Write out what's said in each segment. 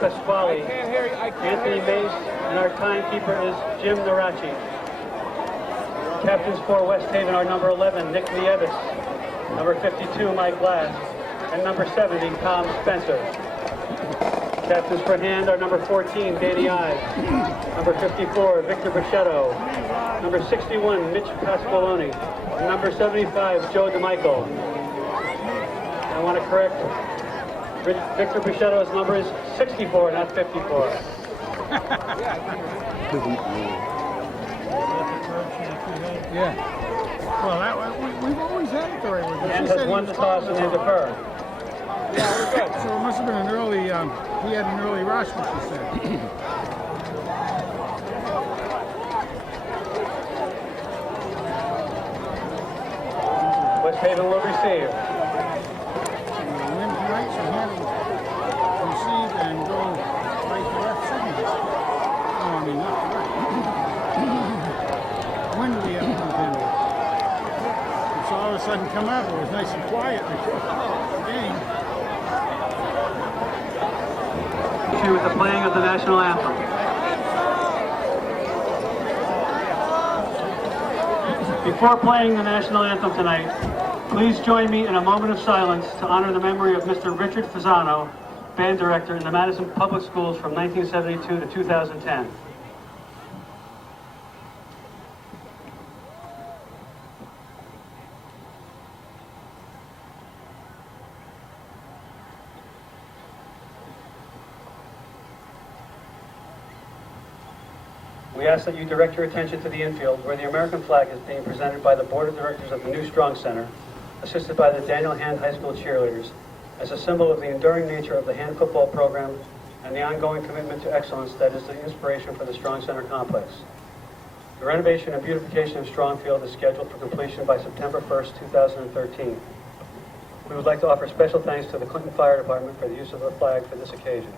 Pasquale, Anthony Mace, and our timekeeper is Jim Narachi. Captains for West Haven are number 11, Nick Nieves, number 52, Mike Glass, and number 70, Tom Spencer. Captains for Hand are number 14, Danny Ives, number 54, Victor Bichetto, number 61, Mitch Pasqualoni, and number 75, Joe DeMichael. I want to correct, Victor Bichetto's number is 64, not 54. Yeah. Well, we've always had it the right way. And has won the toss and they defer. Yeah, we're good. So it must have been an early, he had an early rush, what she said. West Haven will receive. Win tonight, so have receive and go right to left signals. Oh, I mean, not to right. When do we have to contend? It's all of a sudden come up. It was nice and quiet before the game. With the playing of the national anthem. Before playing the national anthem tonight, please join me in a moment of silence to honor the memory of Mr. Richard Fasano, band director in the Madison Public Schools from 1972 to 2010. We ask that you direct your attention to the infield where the American flag is being presented by the Board of Directors of the New Strong Center, assisted by the Daniel Hand High School cheerleaders, as a symbol of the enduring nature of the hand football program and the ongoing commitment to excellence that is the inspiration for the Strong Center complex. The renovation and beautification of Strong Field is scheduled for completion by September 1st, 2013. We would like to offer special thanks to the Clinton Fire Department for the use of the flag for this occasion.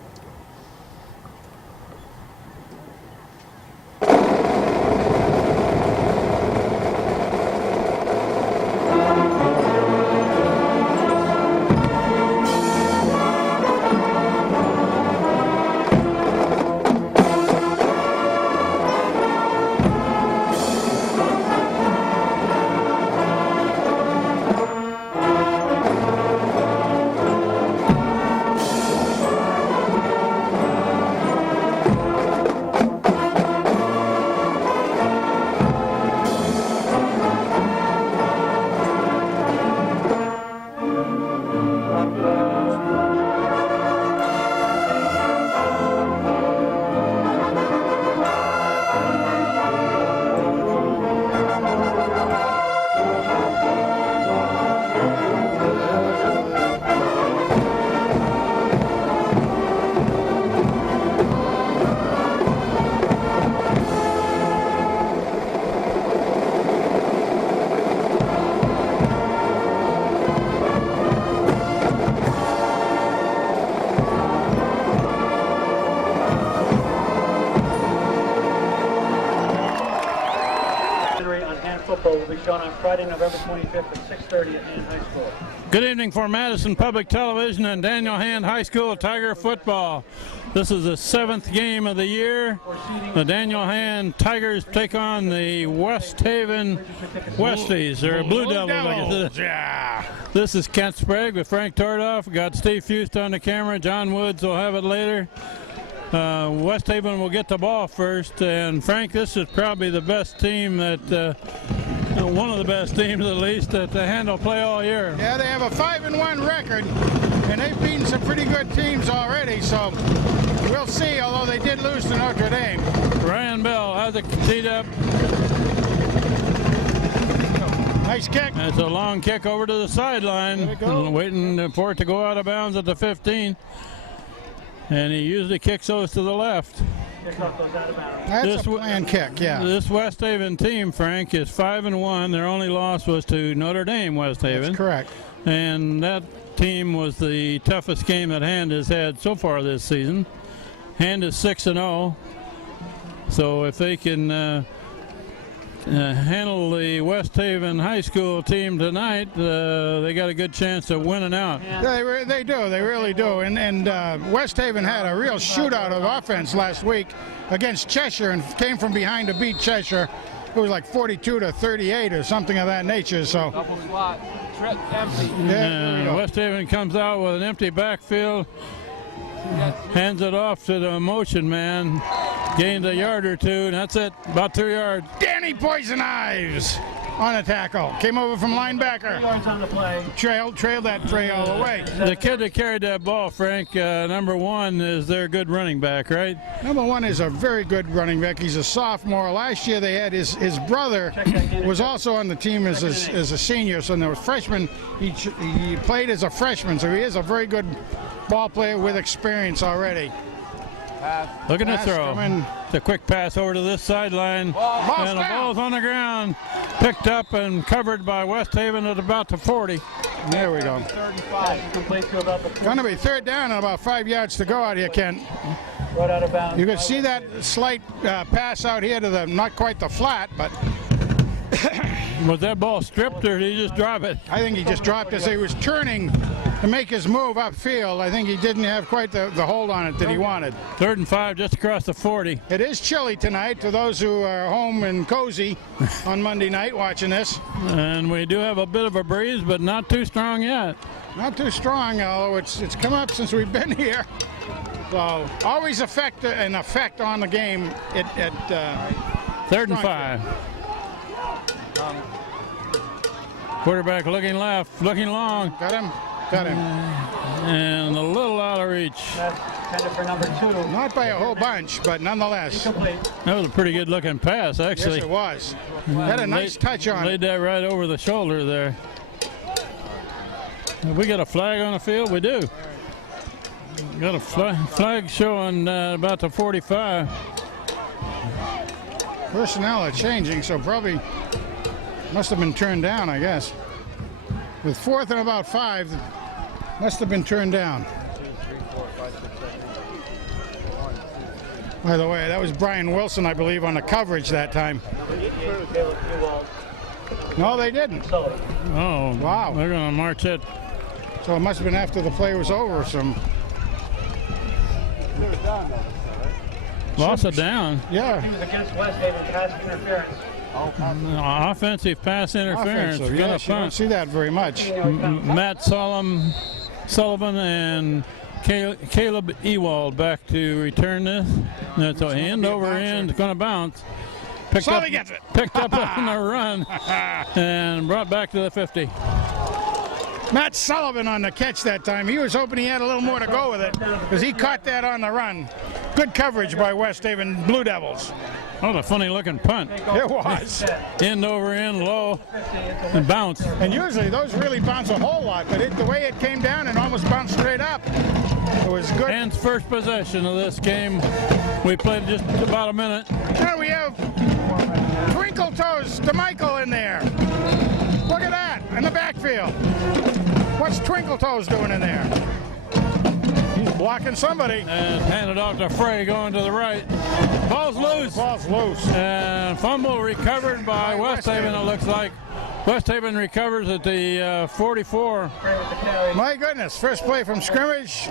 Football will be shown on Friday, November 25th at 6:30 at Hand High School. Good evening for Madison Public Television and Daniel Hand High School Tiger football. This is the 7th game of the year. The Daniel Hand Tigers take on the West Haven Westies, or Blue Devils. Yeah. This is Kent Sprague with Frank Tordoff. We got Steve Fust on the camera. John Woods will have it later. West Haven will get the ball first, and Frank, this is probably the best team that, one of the best teams at least, that the Hand will play all year. Yeah, they have a 5-1 record, and they've beaten some pretty good teams already, so we'll see, although they did lose to Notre Dame. Ryan Bell has it teed up. Nice kick. It's a long kick over to the sideline, waiting for it to go out of bounds at the 15. And he usually kicks those to the left. That's a planned kick, yeah. This West Haven team, Frank, is 5-1. Their only loss was to Notre Dame West Haven. That's correct. And that team was the toughest game that Hand has had so far this season. Hand is 6-0. So if they can handle the West Haven High School team tonight, they got a good chance of winning out. They do. They really do. And West Haven had a real shootout of offense last week against Cheshire and came from behind to beat Cheshire. It was like 42-38 or something of that nature. So Double slot, trip empty. yeah, there we go. West Haven comes out with an empty backfield, hands it off to the motion man, gained a yard or two, and that's it, about 2 yards. Danny Poison Ives on a tackle. Came over from 3 linebacker. yards on the play. Trailed that tray all the way. The kid that carried that ball, Frank, number 1, is their good running back, right? Number 1 is a very good running back. He's a sophomore. Last year they had his brother was also on the team as a senior. So there was freshman. He played as a freshman, so he is a very good ball player with experience already. Looking to Pass throw. coming. It's a quick pass over to this sideline. Ball's And the down. ball's on the ground. Picked up and covered by West Haven at about the 40. There we go. 35. Complete to about the Going to be 3rd down and about 5 yards to go out here, Kent. right out of bounds. You could see that slight pass out here to the not quite the flat, but Was that ball stripped or did he just drop it? I think he just dropped as he was turning to make his move upfield. I think he didn't have quite the hold on it that he wanted. 3rd and 5 just across the 40. It is chilly tonight to those who are home and cozy on Monday night watching this. And we do have a bit of a breeze, but not too strong yet. Not too strong, although it's come up since we've been here. So always an effect on the game at 3rd and Strong 5. Quarterback looking left, looking long, got him. and a little out of reach. That's intended for number 2. Not by a whole bunch, but nonetheless. Complete. That was a pretty good looking pass, Yes, actually. it was. Had a nice touch on Laid it. that right over the shoulder there. Have we got a flag on the field? We do. Got a flag showing about the 45. Personnel are changing, so probably must have been turned down, I guess. With 4th and about 5, must have been turned down. By the way, that was Brian Wilson, I believe, on the coverage that time. No, they didn't. Oh, Wow. They're going to march it. So it must have been after the play was over. Loss of down. Yeah, He was against West Haven pass interference. Offensive pass interference. offensive. Gonna Yes, you don't punt. see that very much. Matt Sullivan and Caleb Ewald back to return this. That's a end over end, going to bounce. Sully gets it. Picked up on the run and brought back to the 50. Matt Sullivan on the catch that time. He was hoping he had a little more to go with it because he caught that on the run. Good coverage by West Haven Blue Devils. What a funny looking punt. It was. End over end, low, and bounce. And usually those really bounce a whole lot, but the way it came down and almost bounced straight up, it was good. And first possession of this game. We played just about a minute. Now we have Twinkle Toes to Michael in there. Look at that in the backfield. What's Twinkle Toes doing in there? He's blocking somebody. And handed off to Frey going to the right. Ball's loose. Ball's loose. And fumble recovered by West Haven, it looks like. West Haven recovers at the 44. My goodness, first play from scrimmage.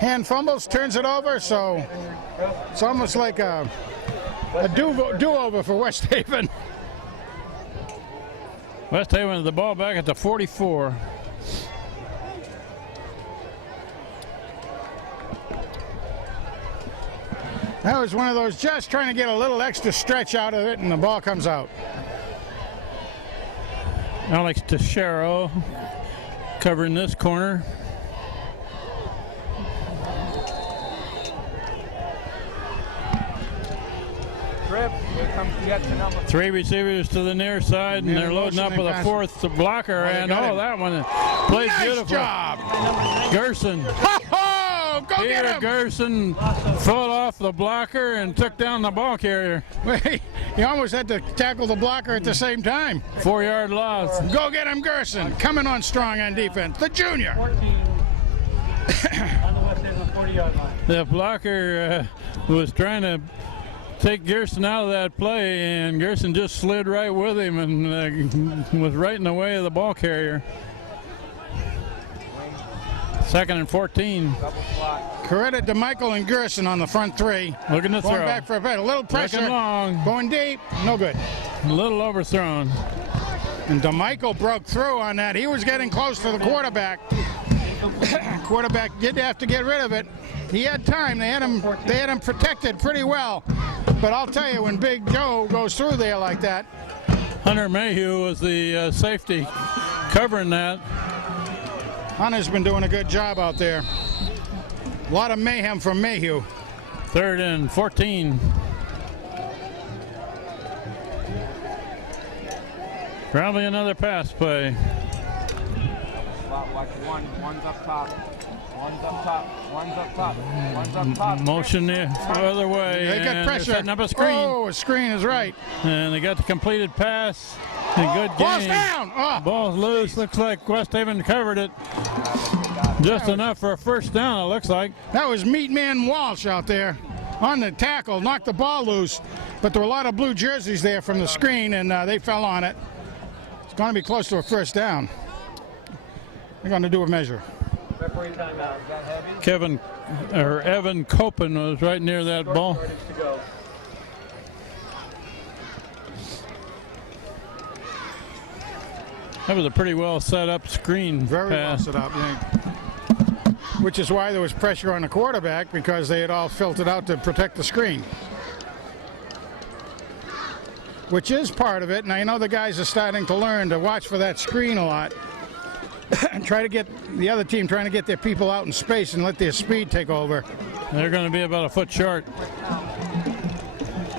Hand fumbles, turns it over, so it's almost like a do-over for West Haven. West Haven with the ball back at the 44. That was one of those just trying to get a little extra stretch out of it, and the ball comes out. Alex Teixeira covering this corner. Trip. Here comes yet to number 3 receivers to the near side, and Yeah, they're loading up motion with and a 4th blocker. they And got him. that one plays Nice beautiful. job! Gerson. Ho-ho! Go Peter get him! Gerson fought off the blocker and took down the ball carrier. Wait, he almost had to tackle the blocker at the same time. 4-yard loss. Go get him, Gerson. Coming on strong on defense. The junior. 14 on the West Haven 40-yard line. The blocker was trying to take Gerson out of that play, and Gerson just slid right with him and was right in the way of the ball carrier. 2nd and 14. Double slot. Coretta, DeMichael, and Gerson on the front three. Looking to Going throw. back for a bit. A little pressure. Looking long. Going deep. No good. A little overthrown. And DeMichael broke through on that. He was getting close to the quarterback. Quarterback did have to get rid of it. He had time. They had him protected pretty well. But I'll tell you, when Big Joe goes through there like that, Hunter Mayhew was the safety covering that. Hunter's been doing a good job out there. A lot of mayhem from Mayhew. 3rd and 14. Probably another pass play. Slot, watch one. One's up top. One's up top. One's up top. One's up top. Motion the other way. They got and pressure. they're setting up a screen. Oh, a screen is right. And they got the completed pass. A good Ball's game. down. Oh. Ball's loose. Looks like West Haven covered it. Just enough for a first down, it looks like. That was Meat Man Walsh out there on the tackle, knocked the ball loose. But there were a lot of blue jerseys there from the screen, and they fell on it. It's going to be close to a first down. They're going to do a measure. Referee timeout. Is that heavy? Evan Copen was right near that ball. Yardage to go. That was a pretty well set up screen Very well pass. set up. Yeah. Which is why there was pressure on the quarterback, because they had all filtered out to protect the screen. Which is part of it. Now, you know, the guys are starting to learn to watch for that screen a lot. And try to get the other team trying to get their people out in space and let their speed take over. They're going to be about a foot short.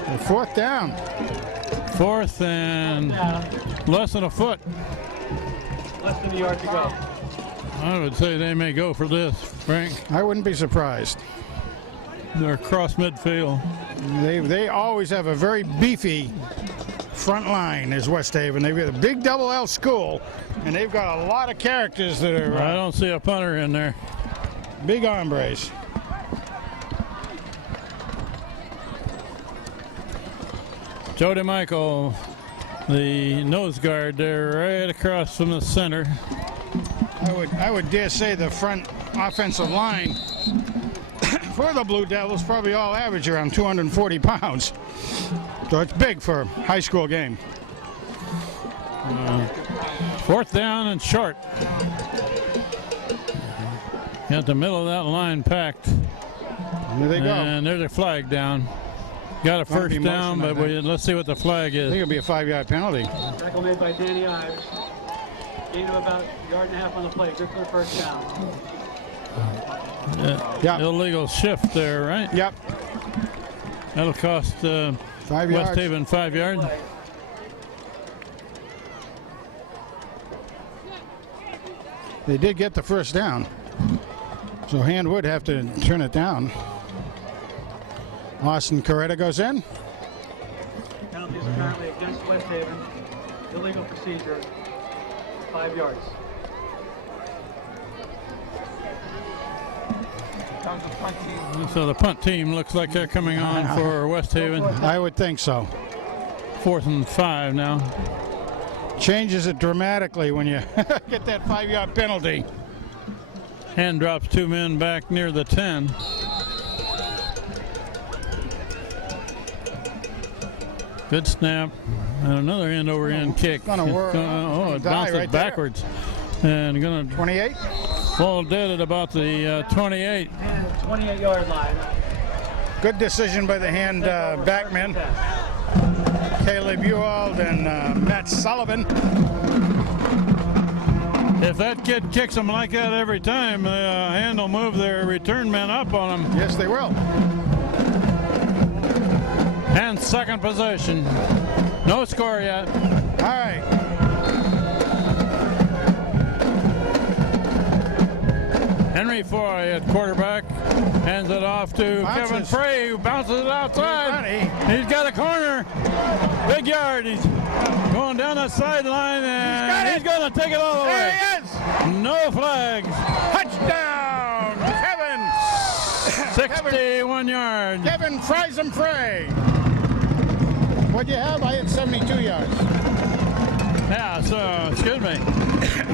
And 4th down. 4th and less than a foot. Less than a yard to go. I would say they may go for this, Frank. I wouldn't be surprised. They're across midfield. They always have a very beefy front line as West Haven. They've got a big double L school, and they've got a lot of characters that are I don't see a punter in there. big hombres. Joe DeMichael, the nose guard there right across from the center. I would dare say the front offensive line for the Blue Devils probably all average around 240 pounds. So it's big for a high school game. 4th down and short. Got the middle of that line packed. Here they go. And there's a flag down. Got a Gonna be first down, motion, I but think. let's see what the flag I think is. it'll be a 5-yard penalty. Tackle made by Danny Ives. Gain of about a yard and a half on the play. Good for the first down. Yeah. Illegal shift there, right? Yep. That'll cost 5 West yards. Haven 5 yards. Play. They did get the first down. So Hand would have to turn it down. Austin Coretta goes in. Penalties are currently against West Haven. Illegal procedure. 5 yards. Comes the punt team. So the punt team looks like they're coming on for West Haven. I would think so. 4th and 5 now. Changes it dramatically when you get that 5-yard penalty. Hand drops 2 men back near the 10. Good snap. And another end over end kick. Gonna work. Oh, it Die bounces right there. backwards. And going to 28. fall dead at about the 28. And 28-yard line. Good decision by the Hand backmen. Caleb Ewald and Matt Sullivan. If that kid kicks them like that every time, Hand will move their return men up on them. Yes, they will. And second possession. No score yet. All right. Henry Foy at quarterback. Hands it off to Bounces. Kevin Frey, who bounces it outside. Funny. He's got a corner. Big yard. He's going down the sideline, and he's going to take it all the There way. he is. No flags. Touchdown, Kevin. 61 yards. Kevin Friesen Frey. What'd you have? I had 72 yards. Yeah, so, excuse me.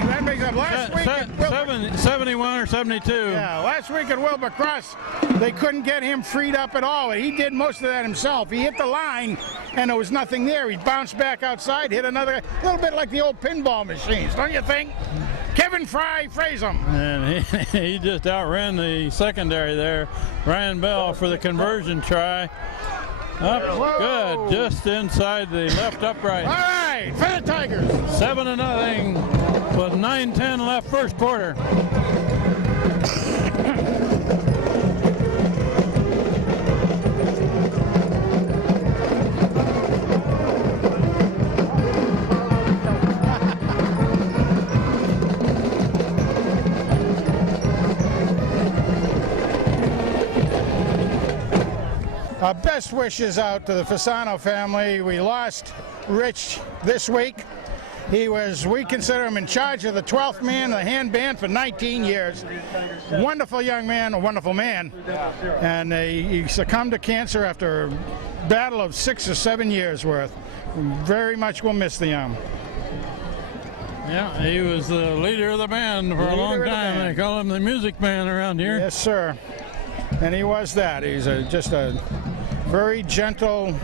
That makes up last week at Wilbur. 71 or 72. Yeah, last week at Wilbur Cross, they couldn't get him freed up at all. He did most of that himself. He hit the line, and there was nothing there. He bounced back outside, hit another, a little bit like the old pinball machines, don't you think? Kevin Fry, phrase him. And he just outran the secondary there. Ryan Bell for the conversion try. Up, Whoa. good, just inside the left upright. All right, for the Tigers. 7-0 with 9:10 left first quarter. Our best wishes out to the Fasano family. We lost Rich this week. He was, we consider him in charge of the 12th man of the hand band for 19 years. Wonderful young man, a wonderful man. And he succumbed to cancer after a battle of 6 or 7 years worth. Very much will miss the young. Yeah, he was the leader of the band for a long time. They call him the music man around here. Yes, sir. And he was that. He's just a very gentle,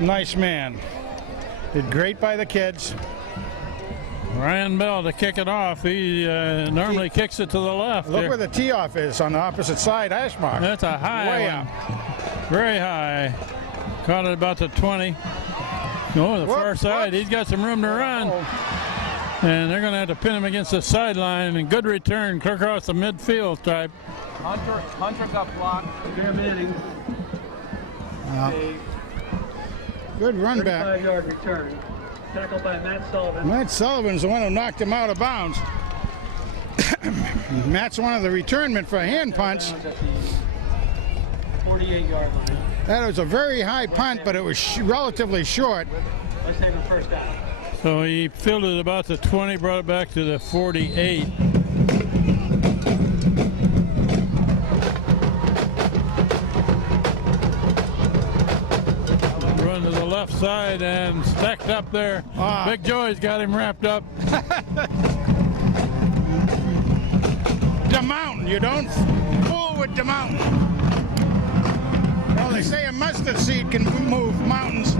nice man. Did great by the kids. Ryan Bell to kick it off. He normally kicks it to the left. Look there. where the tee off is on the opposite side, hash mark. That's a high Way one. up. Very high. Caught it about the 20. Oh, the far side. He's got some room to run. And they're going to have to pin him against the sideline. And good return, clear across the midfield type. Hunter got blocked. Bear Manning, a Good run back. 35-yard return. Tackled by Matt Sullivan. Matt Sullivan's the one who knocked him out of bounds. Matt's one of the returnmen for hand punts. At the 48-yard line. That was a very high punt, but it was relatively short. Let's take him first down. So he fielded about the 20, brought it back to the 48. Run to the left side and stacked up there. Big Joey's got him wrapped up. The mountain, you don't fool with the mountain. Well, they say a mustard seed can move mountains.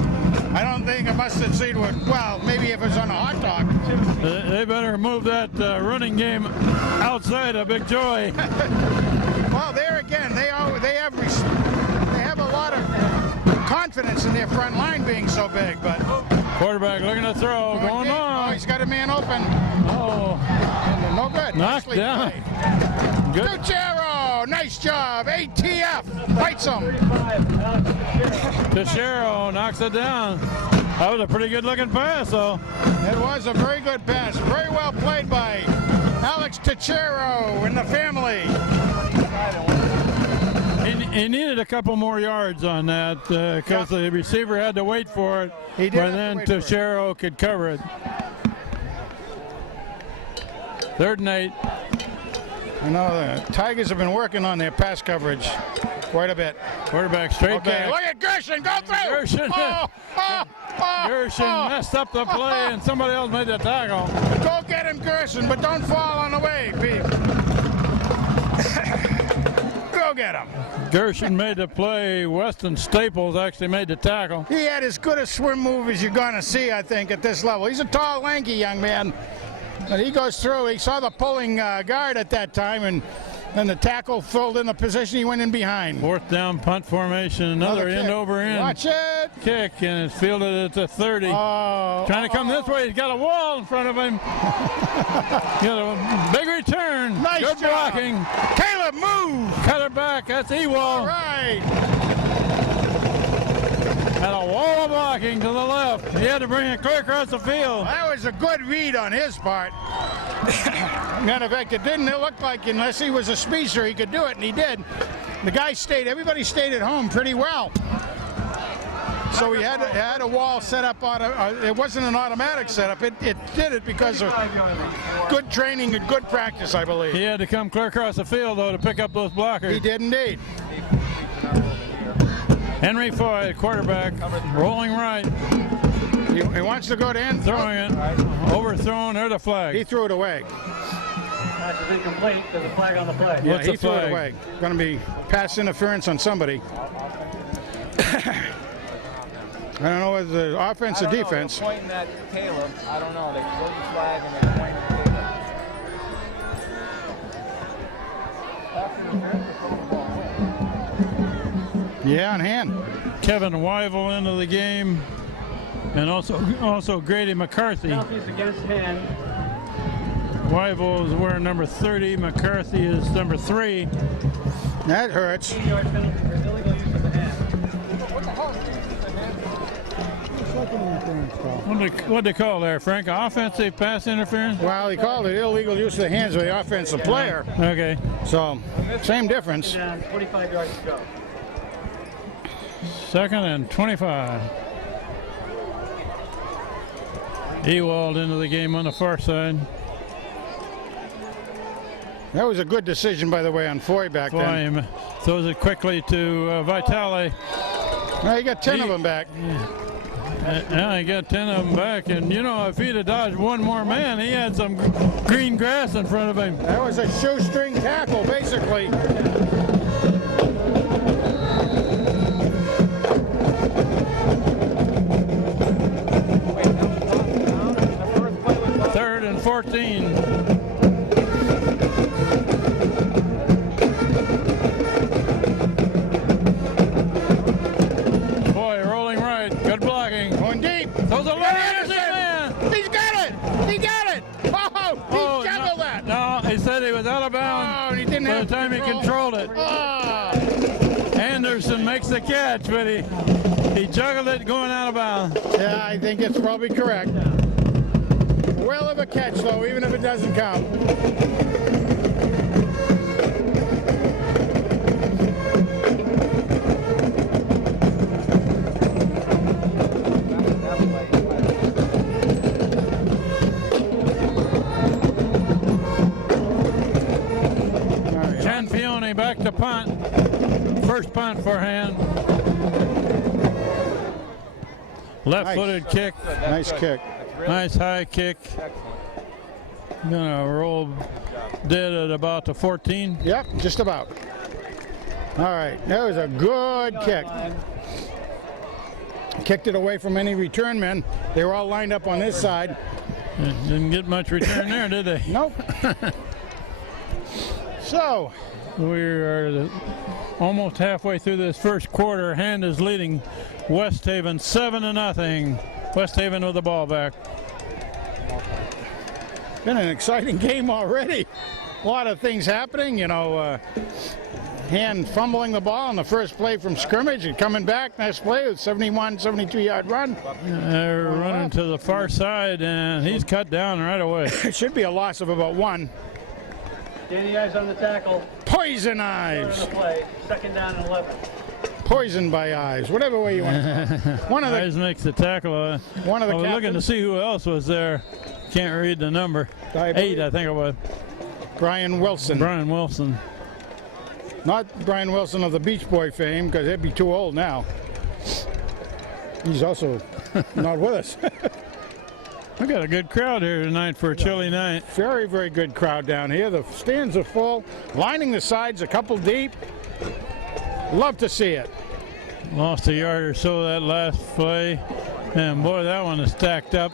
I don't think a mustard seed would. Well, maybe if it's on a hot dog. They better move that running game outside of Big Joey. Well, there again, they have a lot of confidence in their front line being so big, but Quarterback looking to throw, going oh, on. he's got a man open. Oh, No good. knocked Nicely down. played. Good. Duchero, nice job. ATF, bites him. Teixeira knocks it down. That was a pretty good looking pass, though. It was a very good pass. Very well played by Alex Teixeira and the family. He needed a couple more yards on that because the receiver had to wait for it. He did but have to then wait for it. Teixeira could cover it. 3rd and 8. You know, the Tigers have been working on their pass coverage quite a bit. Quarterback straight Okay, back. look at Gershon, go through! Gershon. Gershon messed up the play and somebody else made the tackle. Go get him, Gershon, but don't fall on the way, Pete. Go get him. Gershon made the play. Weston Staples actually made the tackle. He had as good a swim move as you're going to see, I think, at this level. He's a tall, lanky young man. But he goes through. He saw the pulling guard at that time, and the tackle filled in the position he went in behind. 4th down punt formation. Another kick. end over end Watch it. kick, and it's fielded at the 30. Trying to come this way. He's got a wall in front of him. Got a big return. Nice Good job. blocking. Caleb, move. Cut it back. That's All Ewald. right. Had a wall of blocking to the left. He had to bring it clear across the field. That was a good read on his part. Matter of fact, it didn't look like unless he was a speedster he could do it, and he did. The guy stayed, everybody stayed at home pretty well. So he had a wall set up on it wasn't an automatic setup. It did it because of good training and good practice, I believe. He had to come clear across the field, though, to pick up those blockers. He did indeed. Henry Foy, quarterback, rolling right, He wants to go to end. throwing it, overthrown, or the He flag. threw it away. Pass is incomplete. There's a flag on the play. Yeah, What's he the threw it flag? away. Going to be pass interference on somebody. I don't know whether the offense or I don't know, defense. they're pointing at Caleb. I don't know. They throw the flag and they're pointing at Caleb. Yeah, on hand. Kevin Wyville into the game, and also Grady McCarthy. Penalties against hand. Wyville is wearing number 30. McCarthy is number 3. That hurts. 8-yard penalty for illegal use of the hand. What'd they call there, Frank? Offensive pass interference? Well, he called it illegal use of the hands of the offensive player. Okay. So, same difference. Down, 25 yards to go. 2nd and 25. Ewald into the game on the far side. That was a good decision, by the way, on Foy back then. Foy throws it quickly to Vitale. Well, he got 10 of them back. Yeah, he got 10 of them back, and you know, if he'd have dodged one more man, he had some green grass in front of him. That was a shoestring tackle, basically. Third and 14. Boy, rolling right, good blocking. Going deep. Those are Anderson! man. He's got it! He got it! Oh, he juggled that! No, he said he was out of bounds Oh, he didn't by have the time he controlled it. Ah. Anderson makes the catch, but he juggled it going out of bounds. Yeah, I think it's probably correct. Well of a catch, though, even if it doesn't count. Gianfione back to punt. First punt for hand. Left-footed kick. Nice kick. Nice high kick. Gonna roll dead at about the 14. Yep, just about. All right, that was a good kick. Kicked it away from any return men. They were all lined up on this side. Didn't get much return there, did they? Nope. So, We're almost halfway through this first quarter. Hand is leading West Haven 7-0. West Haven with the ball back. been an exciting game already. A lot of things happening, you know. Hand fumbling the ball on the first play from scrimmage and coming back. Next play with 72-yard run. They're running to the far side, and he's cut down right away. It should be a loss of about 1. Danny Ives on the tackle. Poison Third Ives. on the play. 2nd down and 11. Poisoned by Ives. Whatever way you want to call it. One of Ives the makes the tackle. one of the I was looking to captains, see who else was there. Can't read the number. 8, I think it was. Brian Wilson. Brian Wilson. Not Brian Wilson of the Beach Boy fame, because he'd be too old now. He's also not with us. We got a good crowd here tonight for a chilly night. Very, very good crowd down here. The stands are full, lining the sides a couple deep. Love to see it. Lost a yard or so that last play. And boy, that one is stacked up,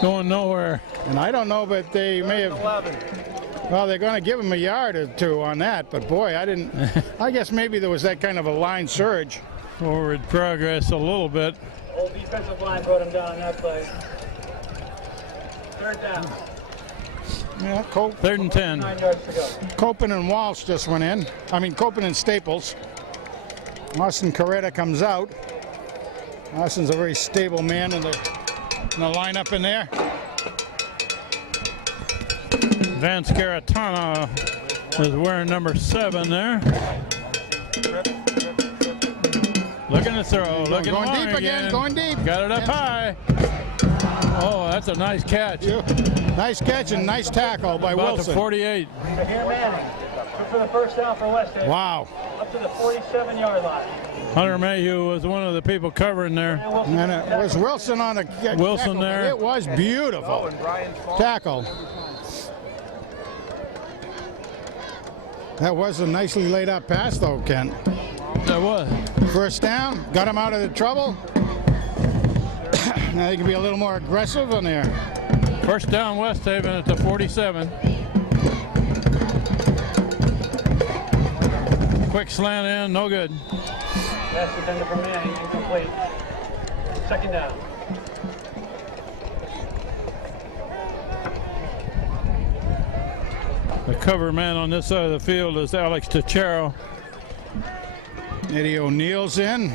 going nowhere. And I don't know, but they may have. 11. Well, they're going to give him a yard or two on that. But boy, I didn't. I guess maybe there was that kind of a line surge. Forward progress a little bit. Old defensive line brought him down on that play. 3rd down. Yeah, 3rd and 10. 9 yards to go. Copen and Walsh just went in. I mean, Copen and Staples. Austin Coretta comes out. Austin's a very stable man in the lineup in there. Vance Caratana is wearing number 7 there. Looking to throw, looking Going long deep again, going deep. Got it up high. Oh, that's a nice catch. Nice catch and nice tackle by About Wilson. to 48. Here Manning. Good for the first down for West Haven. Wow. Up to the 47-yard line. Hunter Mayhew was one of the people covering there. And Wilson And it was Wilson on the Wilson tackle, there. but it was beautiful And Brian's fault. tackle. That was a nicely laid up pass though, Kent. That was. First down, got him out of the trouble. Now they can be a little more aggressive on there. First down, West Haven at the 47. Quick slant in, no good. Pass intended for Manning, incomplete. Second down. The cover man on this side of the field is Alex Tachero. Eddie O'Neill's in.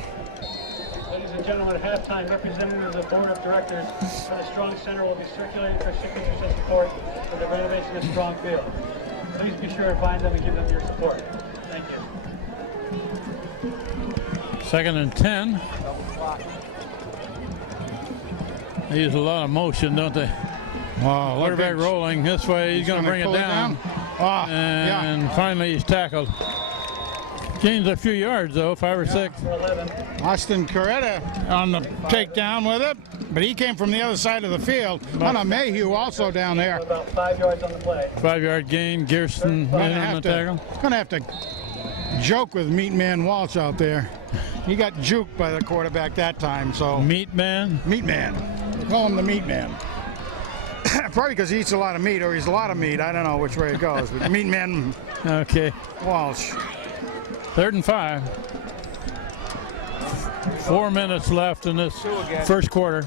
Ladies and gentlemen, at halftime, representatives of the Board of Directors for the Strong Center will be circulating for signatures and support for the renovation of Strong Field. Please be sure to find them and give them your support. Thank you. Second and 10. They use a lot of motion, don't they? Oh, look Quarterback at- rolling this way. He's going to bring it pull down. Oh, yeah. And finally he's tackled. Gains a few yards though, 5 or 6. For 11. Austin Coretta on the takedown with it, but he came from the other side of the field. Hunter Mayhew also down there. About 5 yards on the play. 5-yard gain. Gerson in on the tackle. Gonna have to joke with Meat Man Walsh out there. He got juked by the quarterback that time, so Meat man. Meat Man. They call him the Meat Man. Probably because he eats a lot of meat, or he's a lot of meat. I don't know which way it goes. But Meat Man Okay. Walsh. 3rd and 5. 4 minutes left in this first quarter.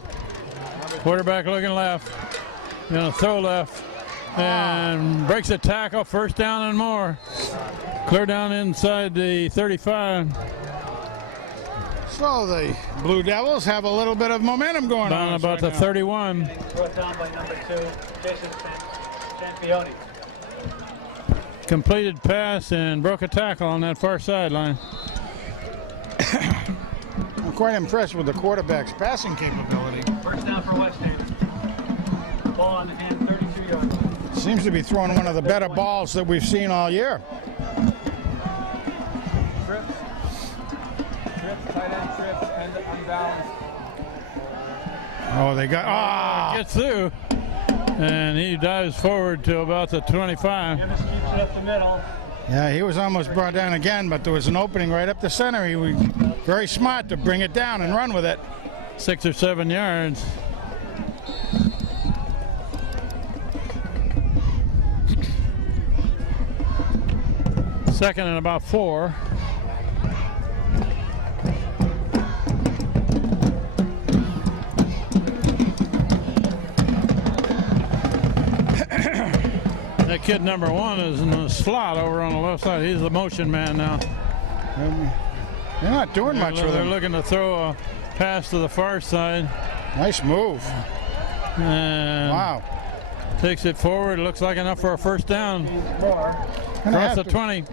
Quarterback looking left. Gonna throw left. And breaks a tackle. First down and more. Clear down inside the 35. So the Blue Devils have a little bit of momentum going Down on. about the 31. Brought down by number 2, Jason Championi. Completed pass and broke a tackle on that far sideline. I'm quite impressed with the quarterback's passing capability. First down for West Haven. Ball on the hand, 32-yard line. Seems to be throwing one of the better balls that we've seen all year. Trips, tight end trips, and unbalanced. Oh, they got Gets through. And he dives forward to about the 25. Davis keeps it up the middle. Yeah, he was almost brought down again, but there was an opening right up the center. He was very smart to bring it down and run with it. 6 or 7 yards. Second and about 4. That kid number 1 is in the slot over on the left side. He's the motion man now. They're not doing much with They're him. looking to throw a pass to the far side. Nice move. And Wow. takes it forward. Looks like enough for a first down. More. Across the 20.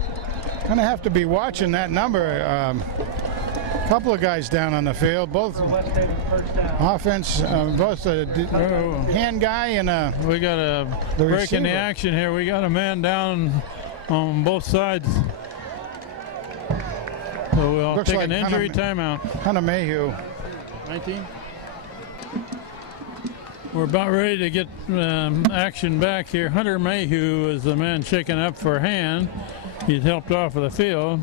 Gonna have to be watching that number. Couple of guys down on the field, both For West Haven, first down. offense, both a Oh. hand guy and a We got a The break in the receiver. action here. We got a man down on both sides. So we'll Looks take like an injury Hunter- timeout. Hunter Mayhew. 19. We're about ready to get action back here. Hunter Mayhew is the man shaken up for a hand. He's helped off of the field.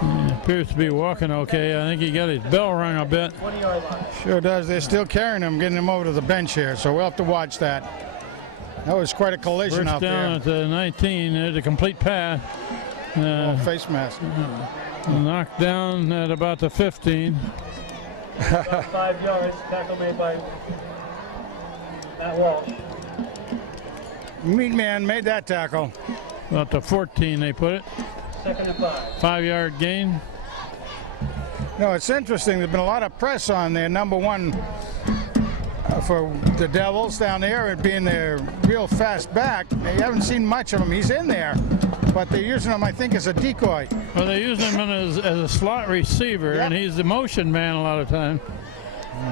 He appears to be walking okay. I think he got his bell rung a bit. 20-yard line. Sure does. They're still carrying him, getting him over to the bench here, so we'll have to watch that. That was quite a collision First out down at the 19. There's a complete pass. there. Face mask. Knocked down at about the 15. About 5 yards. Tackle made by Matt Walsh. Meat Man made that tackle. About the 14 they put it. Second and 5. 5-yard gain. No, it's interesting. There's been a lot of press on their number 1 for the Devils down there and being their real fast back. They haven't seen much of him. He's in there, but they're using him, I think, as a decoy. Well, they use him as a slot receiver, Yep. and he's the motion man a lot of time.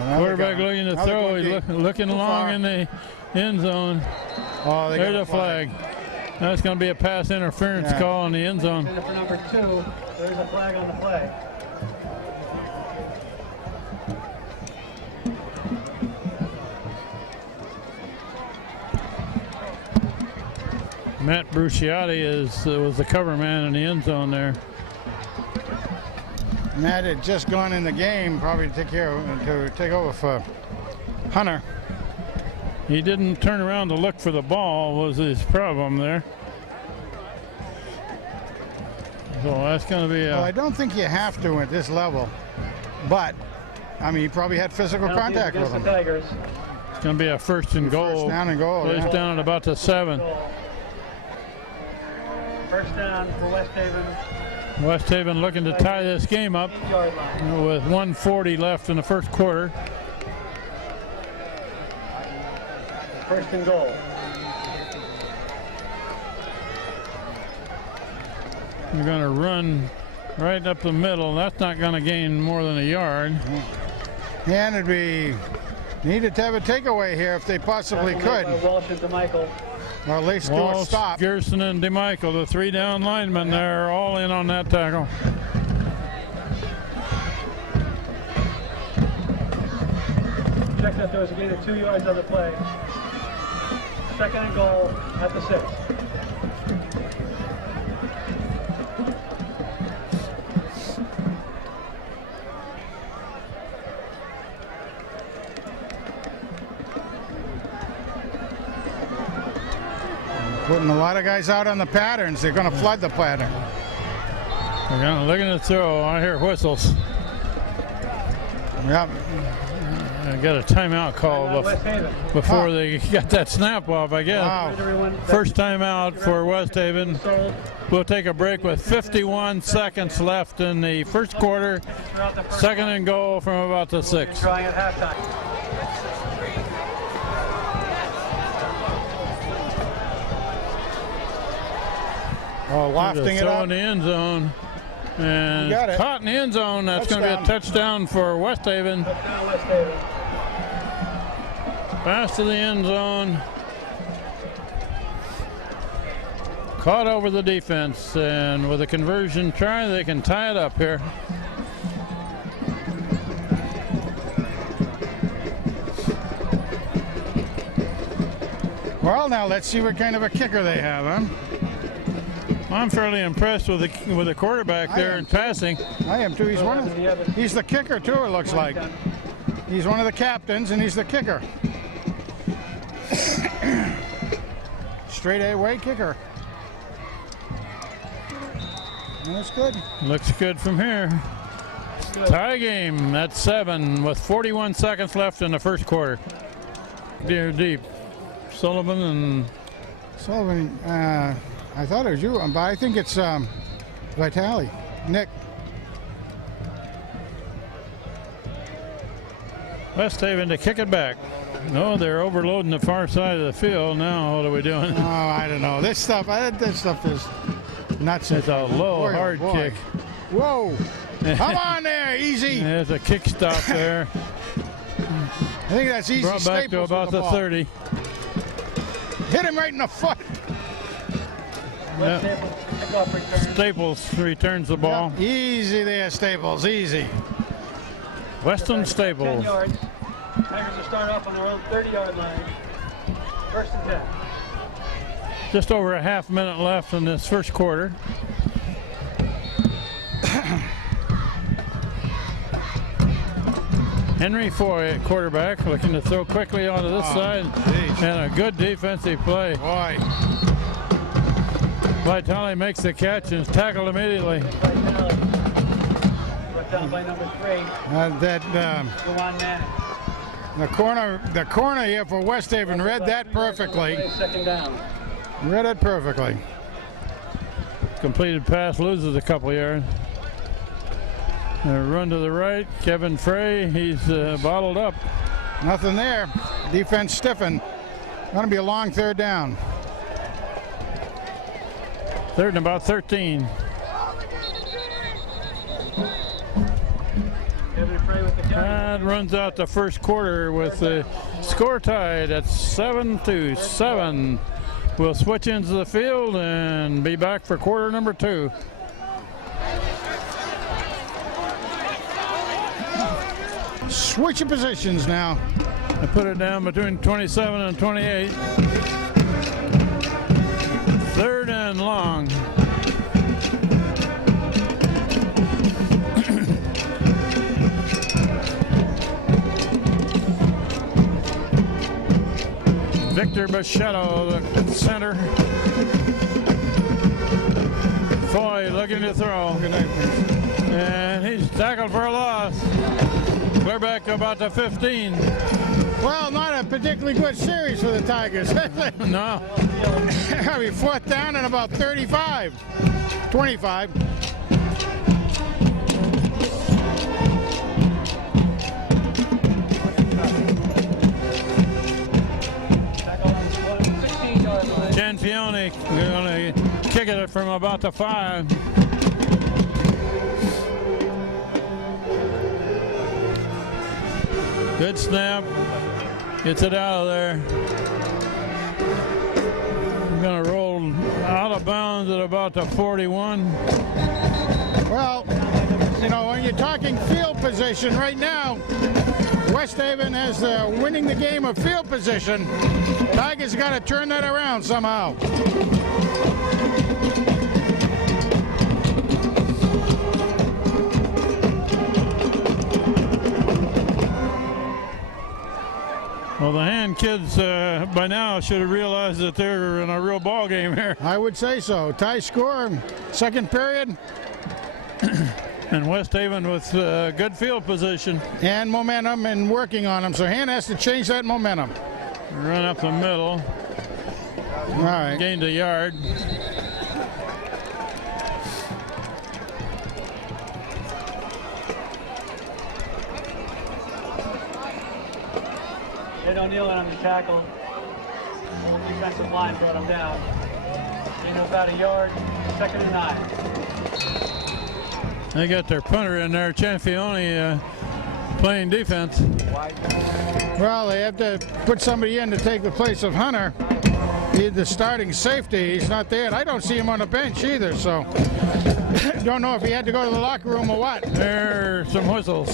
Another Quarterback guy. looking to Another throw. good He's deep. looking Too long far. in the end zone. Oh, they There's got a flag. That's going to be a pass interference Yeah. call in the end zone. And for number 2, there's a flag on the play. Matt Bruciati was the cover man in the end zone there. Matt had just gone in the game, probably to take over for Hunter. He didn't turn around to look for the ball was his problem there. So that's going to be Well, I a don't think you have to at this level, but I mean, he probably had physical Penalty contact with against him. the Tigers. it's going to be a first and goal. First down and goal. Place Yeah. down at about the 7. Goal. First down for West Haven, West Haven looking to tie this game up 8-yard line. with 1:40 left in the first quarter. First and goal. We're going to run right up the middle. That's not going to gain more than a yard. And it'd be needed to have a takeaway here if they possibly Tackle made could, by Walsh and DeMichael. or at least do a Walsh, stop. Gerson, and DeMichael, the 3 down linemen, they're all in on that tackle. Check that there was a gain of 2 yards on the play. Second and goal at the 6. Putting a lot of guys out on the patterns. They're going to flood the pattern. They're looking to throw. I hear whistles. Yep. I got a timeout call West Haven. before Huh. they got that snap off, I guess. Wow. Everyone, First time out for West Haven. sold We'll take a break with 51 seconds left in the first quarter. throughout the first Second and goal from about the 6. trying at halftime. Oh, lofting it Throw up. in the end zone. And You got it. caught in the end zone. That's going to be a touchdown for West Haven. Touchdown West Haven. Pass to the end zone. Caught over the defense, and with a conversion try, they can tie it up here. Well, now let's see what kind of a kicker they have, huh? I'm fairly impressed with the quarterback I there am in passing. I am too. He's the kicker too. It looks like he's one of the captains, and he's the kicker. Straight away kicker. That's good. Looks good from here. Tie game at 7 with 41 seconds left in the first quarter. Dear deep. Sullivan and Sullivan, I thought it was you, but I think it's Vitale. Nick. West Haven to kick it back. No, they're overloading the far side of the field. Now what are we doing? Oh, I don't know. This stuff is nuts. It's a low, Boy, oh hard boy. kick. Whoa! Come on there, easy. There's a kick stop there. I think that's easy. Brought back to Staples about with the ball. 30. Hit him right in the foot. West Yeah. Haven kickoff return. Staples returns the ball. Yep, easy there, Staples. Easy. Weston 10 Staples. yards. Tigers will start off on their own 30-yard line. First and 10. Just over a half minute left in this first quarter. Henry Foy at quarterback, looking to throw quickly onto this side. geez. And a good defensive play. Boy. Vitale makes the catch and is tackled immediately. Vitale. Brought down by number 3, Juwan Manning. The corner here for West Haven read that perfectly. Second down. Read it perfectly. Completed pass loses a couple yards. Run to the right. Kevin Frey, he's bottled up. Nothing there. Defense stiffened. Going to be a long third down. Third and about 13. Kevin Frey with the carry. That runs out the first quarter with the score tied at 7-7. We'll switch into the field and be back for quarter number 2. Switching positions now. I put it down between 27 and 28. 3rd and long. Victor Bachetto, the center. Foy looking to throw. And he's tackled for a loss. We're back about to 15. Well, not a particularly good series for the Tigers. No. I mean, 4th down and about 35. 25. Cianfione going to kick it from about the 5. Good snap. Gets it out of there. Going to roll out of bounds at about the 41. Well, you know, when you're talking field position right now, West Haven is winning the game of field position. Tigers got to turn that around somehow. Well, the Hand kids by now should have realized that they're in a real ball game here. I would say so. Tie score, 2nd period. And West Haven with good field position. And momentum and working on them. So Hand has to change that momentum. Run up the middle. All right. Gained a yard. Ed O'Neill on the tackle. Whole defensive line brought him down. Gain of about a yard. 2nd and 9. They got their punter in there, Cianfione, playing defense. Well, they have to put somebody in to take the place of Hunter. He's the starting safety. He's not there. And I don't see him on the bench either, so don't know if he had to go to the locker room or what. There's some whistles.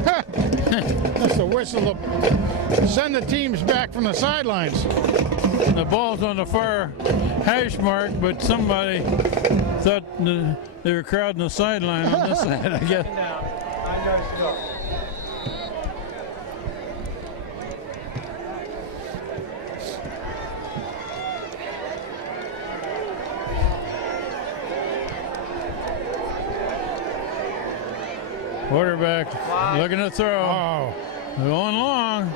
That's the whistle to send the teams back from the sidelines. The ball's on the far hash mark, but somebody thought they were crowding the sideline on this side, I guess. Down. 9 yards to go. Quarterback looking to throw. Oh, Going long.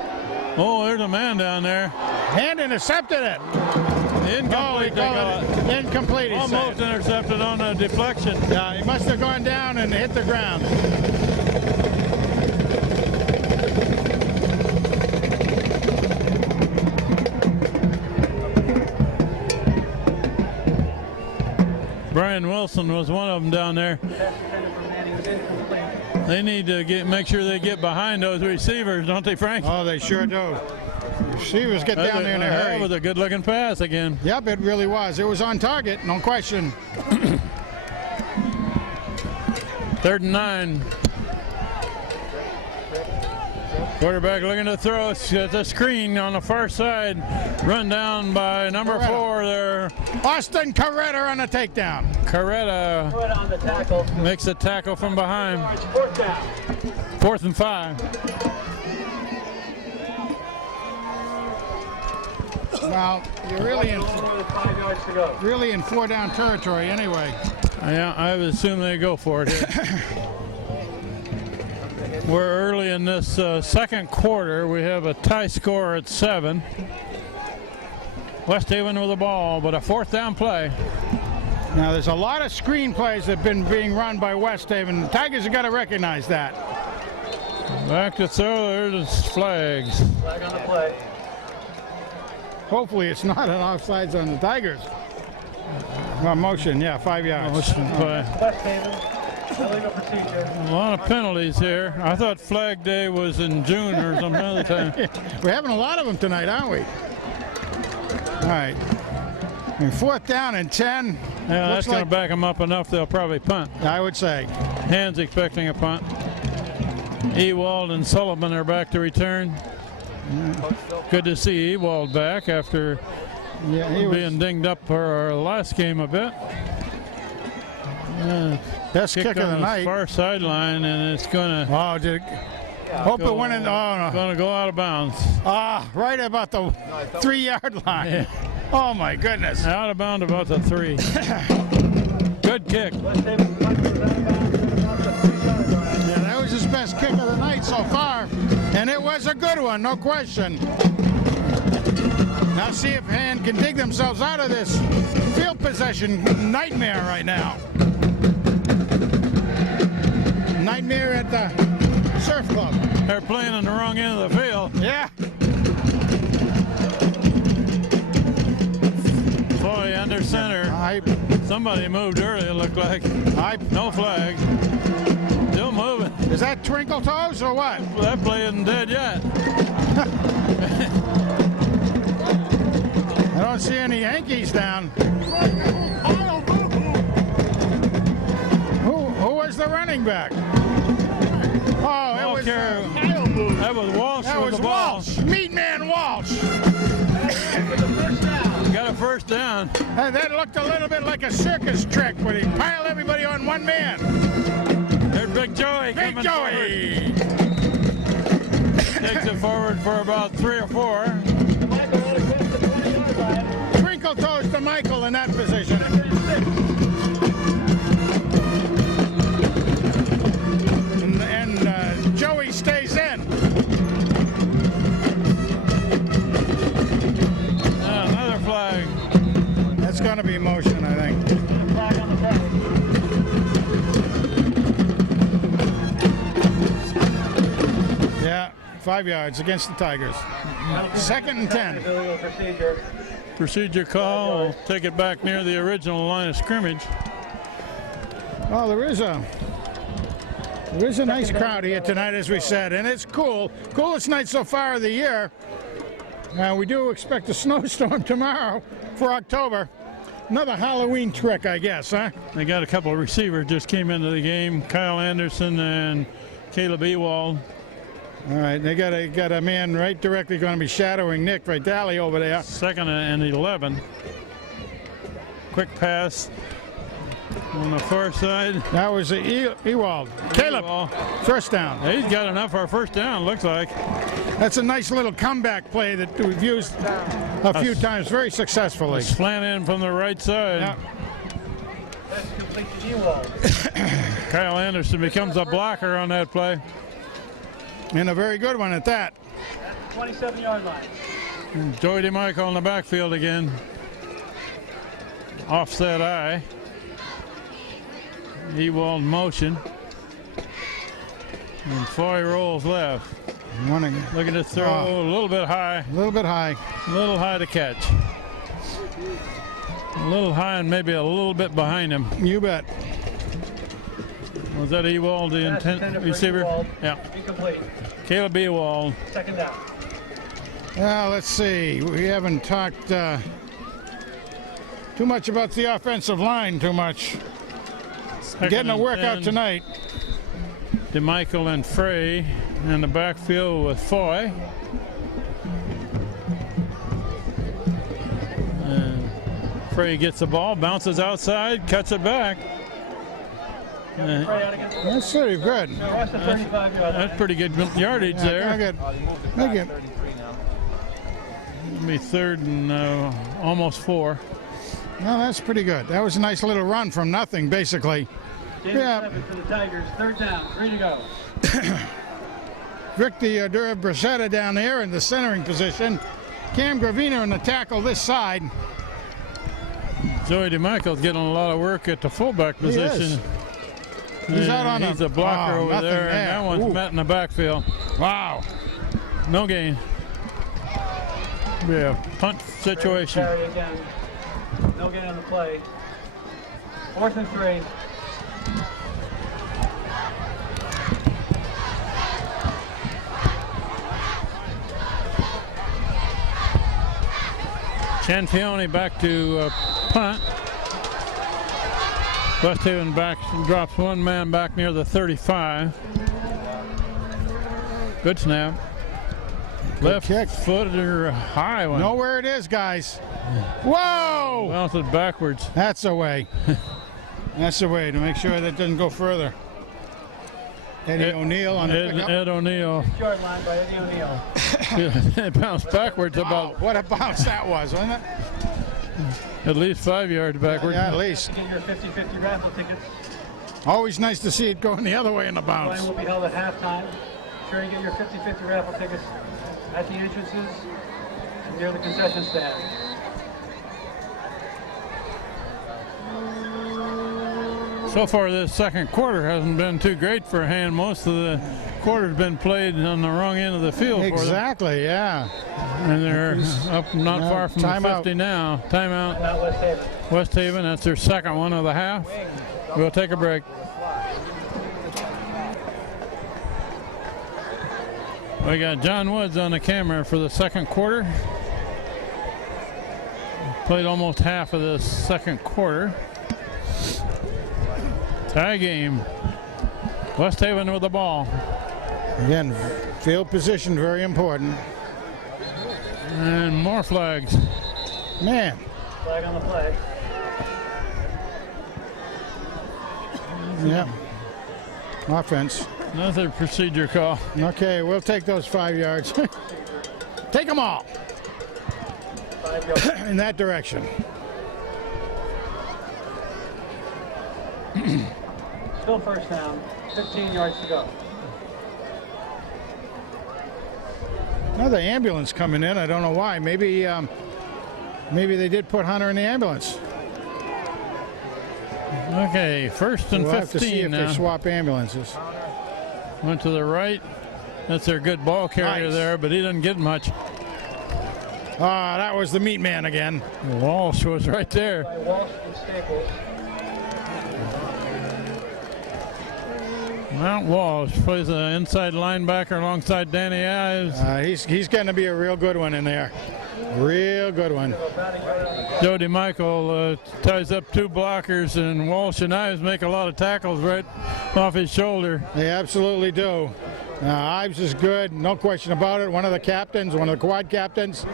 Oh, there's a man down there. Hand intercepted it. Incomplete. They call it. Incomplete. He Almost said. intercepted on a deflection. Yeah, he must have gone down and hit the ground. Brian Wilson was one of them down there. They need to make sure they get behind those receivers, don't they, Frank? Oh, they sure do. Receivers get down there in a That hurry. was a good-looking pass again. Yep, it really was. It was on target, no question. 3rd and 9. Quarterback looking to throw. It's got the screen on the far side. Run down by number Coretta. 4 there. Austin Coretta on the takedown. Coretta Right on the tackle. makes a tackle from behind. 4th down. 4th and 5. Well, you're really A little more than 5 yards to go. in 4-down territory anyway. Yeah, I would assume they go for it here. We're early in this 2nd quarter. We have a tie score at 7. West Haven with the ball, but a 4th down play. Now, there's a lot of screen plays that have been being run by West Haven. The Tigers have got to recognize that. Back to throw. There's flags. Flag on the play. Hopefully, it's not an offsides on the Tigers. Well, motion, yeah, 5 yards. Motion play. West Haven, illegal procedure. A lot of penalties here. I thought Flag Day was in June or some other time. We're having a lot of them tonight, aren't we? All right. And 4th down and 10. Yeah, Looks that's going like- to back them up enough. They'll probably punt. I would say. Hand's expecting a punt. Ewald and Sullivan are back to return. Good to see Ewald back after Yeah, he was being dinged up for our last game a bit. best Kicked kick of on the the night. far sideline, and it's going to Oh, did hope it went in. Oh, no. going to go out of bounds. Ah, right about the 3-yard line. Yeah. Oh, my goodness. Out of bounds about the 3. Good kick. West Haven punt is out of bounds off the 3-yard line. Yeah, that was his best kick of the night so far. And it was a good one, no question. Now see if Hand can dig themselves out of this field possession nightmare right now. Nightmare at the surf club. They're playing in the wrong end of the field. Yeah. Boy, under center. Somebody moved early, it looked like. No flag. Still moving. Is that Twinkle Toes or what? That play isn't dead yet. I don't see any Yankees down. Who was the running back? Oh, it was That was Walsh that with was the ball. Walsh. Meat Man Walsh. Got a first down. And that looked a little bit like a circus trick when he piled everybody on one man. There's Big Joey Big coming Joey. forward. Takes it forward for about 3 or 4. Twinkle Toes to Michael in that position. And Joey stays in. Another flag. That's going to be motion, I think. Flag on the play. Yeah, 5 yards against the Tigers. 2nd and 10. Illegal procedure. Procedure call. We'll take it back near the original line of scrimmage. Well, there is a nice crowd here tonight, as we said, and it's cool. Coolest night so far of the year. We do expect a snowstorm tomorrow for October. Another Halloween trick, I guess, huh? They got a couple of receivers just came into the game. Kyle Anderson and Caleb Ewald. All right, they got a man right directly going to be shadowing Nick Vitale over there. 2nd and 11. Quick pass on the far side. That was Ewald. Caleb, Ewald. first down. He's got enough for a first down, looks like. That's a nice little comeback play that we've used a few times very successfully. Slant in from the right side. Yeah. That's complete to Ewald. Kyle Anderson becomes a blocker on that play. And a very good one at that. At the 27-yard line. Joey DeMichael in the backfield again. Offset eye. Ewald motion. And Foy rolls left. Looking to throw a little bit high. A little bit high. A little high to catch. A little high and maybe a little bit behind him. You bet. Was that Ewald, the Pass intended for receiver? Ewald. Yeah. Incomplete. Caleb Ewald. 2nd down. Well, let's see. We haven't talked too much about the offensive line too much. Getting a workout tonight. DeMichael and Frey in the backfield with Foy. And Frey gets the ball, bounces outside, cuts it back. Frey out against the That's pretty good. West of 35-yard line. That's pretty good yardage Yeah, there. good. They moved it Make back it. 33 now. It'll be 3rd and almost 4. No, that's pretty good. That was a nice little run from nothing, basically. Gain of Yeah. 7 for the Tigers. 3rd down. 3 to go. Vic the Dura Bracetta down there in the centering position. Cam Gravino in the tackle this side. Joey DeMichael's getting a lot of work at the fullback He is. position. He's out on He's a blocker over nothing there, and that one's Ooh. met in the backfield. Wow. No gain. Be a punt situation. Carry again. No gain on the play. 4th and 3. Chanfione back to punt. West Haven back drops one man back near the 35. Good snap. Left kick. footer high one. Know where it is, guys. Whoa! Bounced it backwards. That's the way. That's the way to make sure that doesn't go further. Eddie O'Neill on the pickup. Ed O'Neill. Short line by Eddie O'Neill. It bounced backwards about What a bounce that was, wasn't it? at least 5 yards backwards. Yeah, at least. To get your 50-50 raffle tickets. Always nice to see it going the other way in the Line bounce. will be held at halftime. Sure to get your 50-50 raffle tickets at the entrances and near the concession stand. So far, this second quarter hasn't been too great for Hand. Most of the quarter's been played on the wrong end of the field for them. Exactly, yeah. And they're up not No, far from the timeout. 50 now. Timeout. Out West Haven. West Haven, that's their second one of the half. We'll take a break. We got John Woods on the camera for the second quarter. Played almost half of the second quarter. Tie game. West Haven with the ball. Again, field position very important. And more flags. Man, Flag on the play. yeah. Offense. Another procedure call. Okay, we'll take those 5 yards. Take them all 5 yards. in that direction. Still first down. 15 yards to go. Another ambulance coming in. I don't know why. Maybe they did put Hunter in the ambulance. Okay, first and We'll have to see 15 if now. they swap ambulances. Went to the right. That's their good ball carrier Nice. there, but he didn't get much. Ah, that was the meat man again. Walsh was right there. By Walsh and Staples. Mount Walsh plays an inside linebacker alongside Danny Ives. He's going to be a real good one in there. Real good one. Jody Michael ties up two blockers, and Walsh and Ives make a lot of tackles right off his shoulder. They absolutely do. Ives is good, no question about it. One of the captains, one of the quad captains.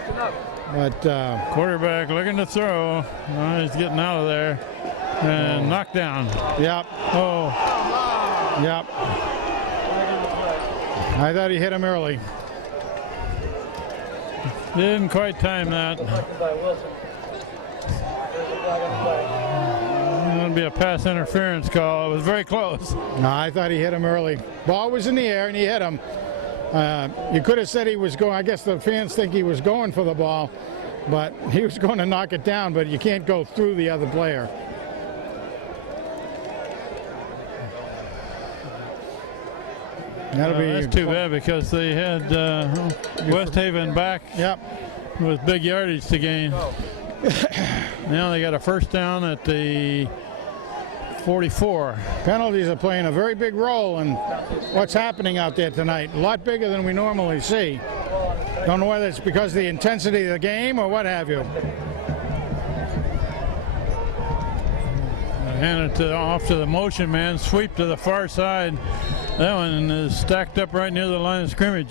But Quarterback looking to throw. He's getting out of there. And knocked down. yep, Oh, yep. I thought he hit him early. didn't quite time that. By Wilson. There's a flag on the play. It'll be a pass interference call. It was very close. No, I thought he hit him early. Ball was in the air and he hit him. You could have said he was going. I guess the fans think he was going for the ball, but he was going to knock it down. But you can't go through the other player. That'll be. That's too bad because they had West Haven back Yep. with big yardage to gain. Now they got a first down at the 44. Penalties are playing a very big role in what's happening out there tonight. A lot bigger than we normally see. Don't know whether it's because of the intensity of the game or what have you. Hand it off to the motion man. Sweep to the far side. That one is stacked up right near the line of scrimmage.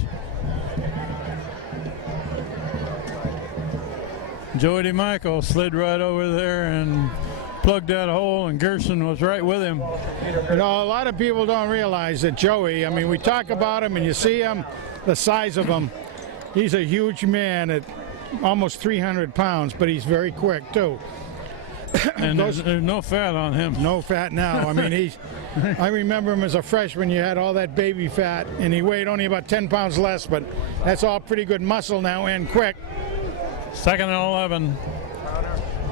Jody Michael slid right over there and plugged that hole, and Gerson was right with him. You know, a lot of people don't realize that Joey, I mean, we talk about him and you see him, the size of him. He's a huge man at almost 300 pounds, but he's very quick too. And there's no fat on him. No fat now. I mean, I remember him as a freshman. You had all that baby fat, and he weighed only about 10 pounds less, but that's all pretty good muscle now and quick. Second and 11.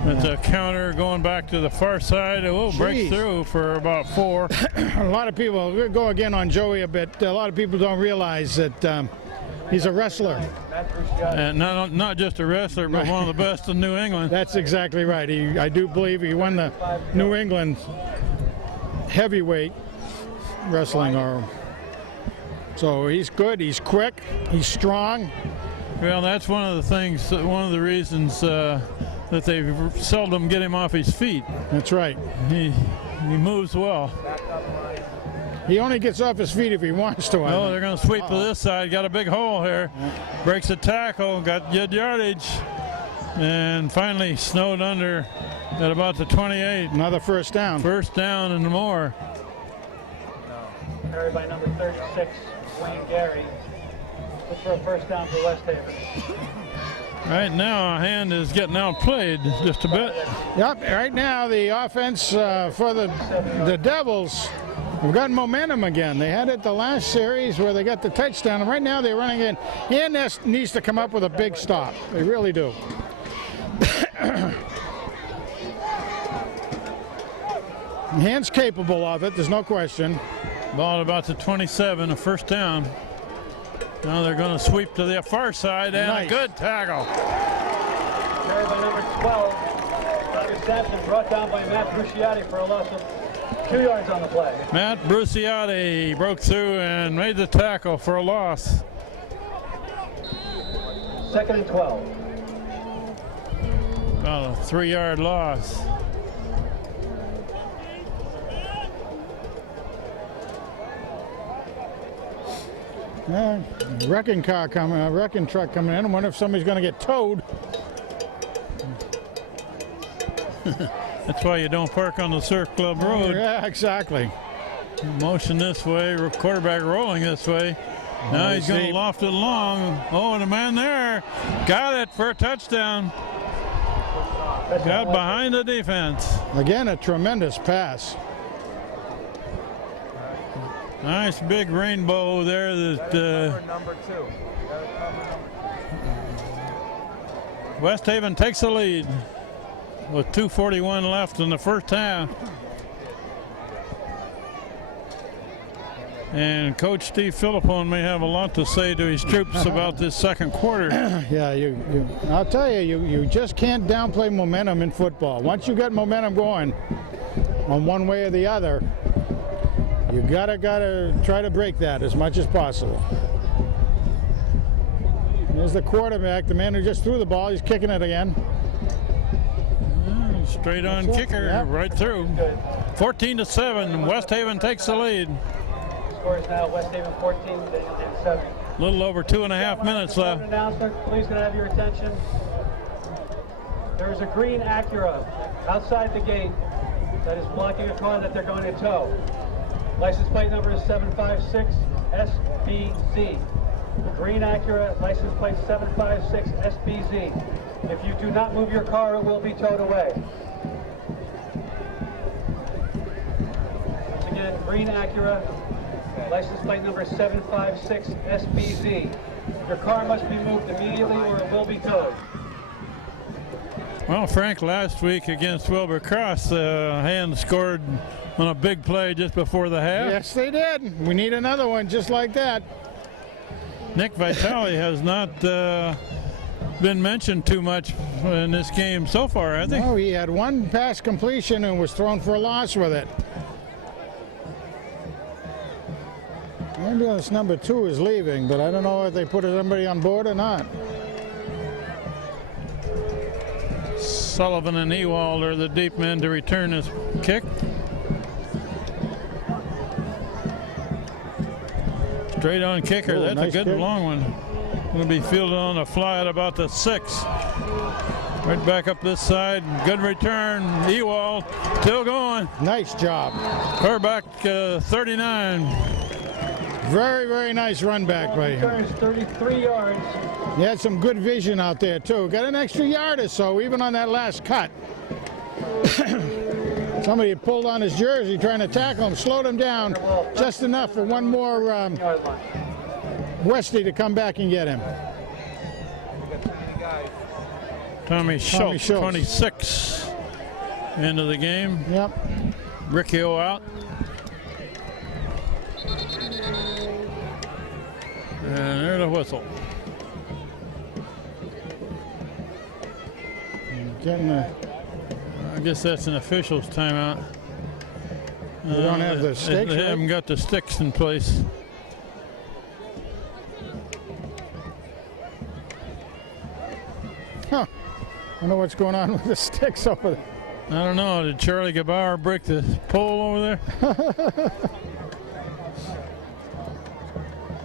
It's a counter going back to the far side. Oh, breaks Jeez. through for about 4. A lot of people, we'll go again on Joey a bit. A lot of people don't realize that He's a wrestler. And not just a wrestler, but one of the best in New England. That's exactly right. I do believe he won the New England heavyweight wrestling. So he's good, he's quick, he's strong. Well, that's one of the things, one of the reasons that they seldom get him off his feet. That's right. He moves well. He only gets off his feet if he wants to. Oh, they're going to sweep to this side. Got a big hole here. Breaks a tackle, got good yardage, and finally snowed under at about the 28. Another first down. First down and more. Carried by number 36, Wayne Gary. Look for a first down for West Haven. Right now, Hand is getting outplayed just a bit. Yep, right now the offense for the Devils have gotten momentum again. They had it the last series where they got the touchdown, and right now they're running in. And needs to come up with a big stop. They really do. Hand's capable of it, there's no question. Ball at about the 27, a first down. Now they're going to sweep to the far side, and Nice. a good tackle. Carried by number 12, Dr. Sampson, brought down by Matt Brusciati for a loss of 2 yards on the play. Matt Brusciati broke through and made the tackle for a loss. 2nd and 12. About a 3-yard loss. Wrecking truck coming in. I wonder if somebody's going to get towed. That's why you don't park on the Surf Club Road. Yeah, exactly. Motion this way, quarterback rolling this way. Now he's going to loft it long. Oh, and a man there. Got it for a touchdown. Got behind the defense. Again, a tremendous pass. Nice big rainbow there. That Number 2. West Haven takes the lead with 2:41 left in the first half. And Coach Steve Philippone may have a lot to say to his troops about this second quarter. Yeah, I'll tell you, you just can't downplay momentum in football. Once you get momentum going on one way or the other, you gotta try to break that as much as possible. There's the quarterback, the man who just threw the ball. He's kicking it again. Straight on kicker, Yep. right through. 14-7, West Haven takes the lead. Score is now West Haven 14, Daniel Hand 7. A little over 2.5 minutes left. Announcement, please can I have your attention? There is a green Acura outside the gate that is blocking a car that they're going to tow. License plate number is 756 SBZ. Green Acura, license plate 756 SBZ. If you do not move your car, it will be towed away. Once again, green Acura, license plate number 756 SBZ. Your car must be moved immediately or it will be towed. Well, Frank, last week against Wilbur Cross, Hand scored on a big play just before the half. Yes, they did. We need another one just like that. Nick Vitale has not been mentioned too much in this game so far, I think. No, he had one pass completion and was thrown for a loss with it. Ambulance number 2 is leaving, but I don't know if they put somebody on board or not. Sullivan and Ewald are the deep men to return this kick. Straight on kicker. Ooh, That's nice a good kick. long one. Going to be fielded on the fly at about the 6. Right back up this side. Good return. Ewald still going. Nice job. Quarterback 39. Very, very nice run back by him. Return is 33 yards. He had some good vision out there, too. Got an extra yard or so, even on that last cut. Somebody had pulled on his jersey trying to tackle him, slowed him down just enough for one more Yard line. Westie to come back and get him. Tommy Schultz, Schultz. 26 into the game. Yep. Riccio out. And there's a whistle. Getting the. I guess that's an official's timeout. They don't have the sticks, They right? haven't got the sticks in place. Huh. I don't know what's going on with the sticks over there. I don't know. Did Charlie Gabauer break the pole over there?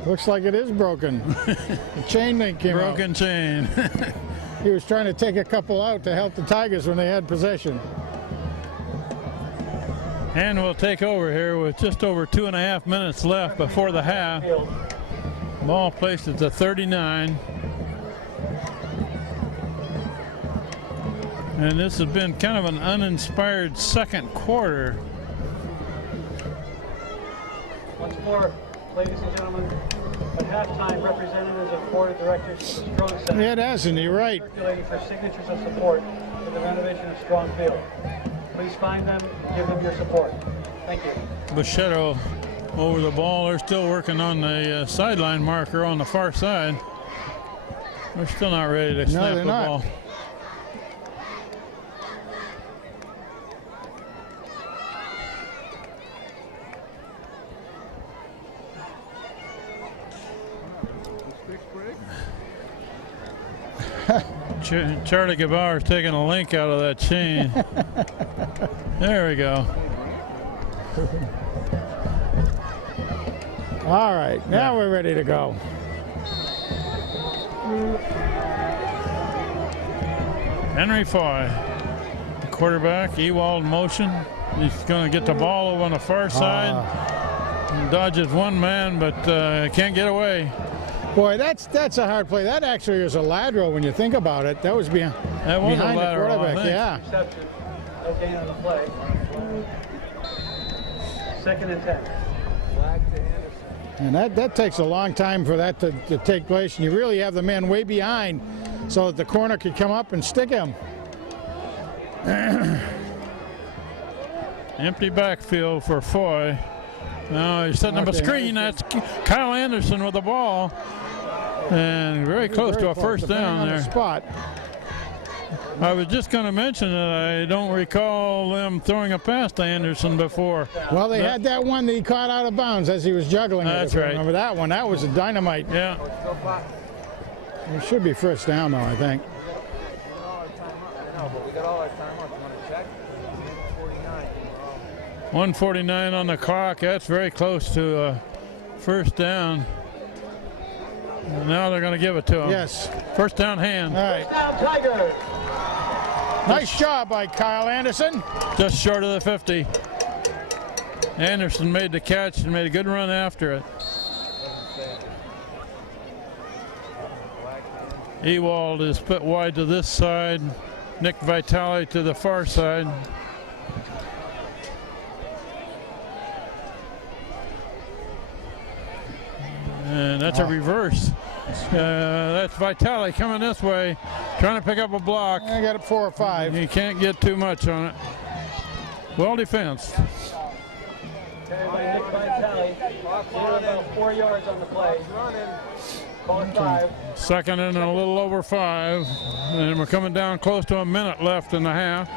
Looks like it is broken. The chain link came out. Broken chain. He was trying to take a couple out to help the Tigers when they had possession. And we'll take over here with just over 2.5 minutes left before the half. Ball placed at the 39. And this has been kind of an uninspired second quarter. Once more, ladies and gentlemen, at halftime, representatives of the Board of Directors of the Strong Center Yeah, it hasn't. You're right. circulating for signatures of support for the renovation of Strong Field. Please find them and give them your support. Thank you. Bichette over the ball. They're still working on the sideline marker on the far side. They're still not ready to snap they're the not. ball. Charlie Gabauer's taking a link out of that chain. There we go. All right, now we're ready to go. Henry Foy, the quarterback, Ewald motion. He's going to get the ball over on the far side. Dodges one man, but can't get away. Boy, that's a hard play. That actually is a lateral when you think about it. That was behind That was a the lateral, I quarterback. think. Yeah. Reception. No gain on the play. 2nd and 10. And that takes a long time for that to take place. And you really have the man way behind so that the corner could come up and stick him. Empty backfield for Foy. Now he's setting up a Okay. screen. That's Kyle Anderson with the ball. And very close to a first depending down on the there. spot. I was just going to mention that I don't recall them throwing a pass to Anderson before. Well, they had that one that he caught out of bounds as he was juggling it. That's if you right. Remember that one? That was a dynamite. Yeah. It should be first down, though, I think. I know, but we got all our timeouts. You want to check? 49. 1:49 on the clock. That's very close to first down. And now they're going to give it to him. Yes. First down hand. All right. Down Tigers. Nice job by Kyle Anderson. Just short of the 50. Anderson made the catch and made a good run after it. Ewald is put wide to this side. Nick Vitale to the far side. And that's a reverse. That's Vitale coming this way, trying to pick up a block. I got it 4 or 5. You can't get too much on it. Well defensed. Carried by Nick Vitale. Gain about 4 yards on the play. Call it 5. Second and a little over 5. And we're coming down close to a minute left in the half.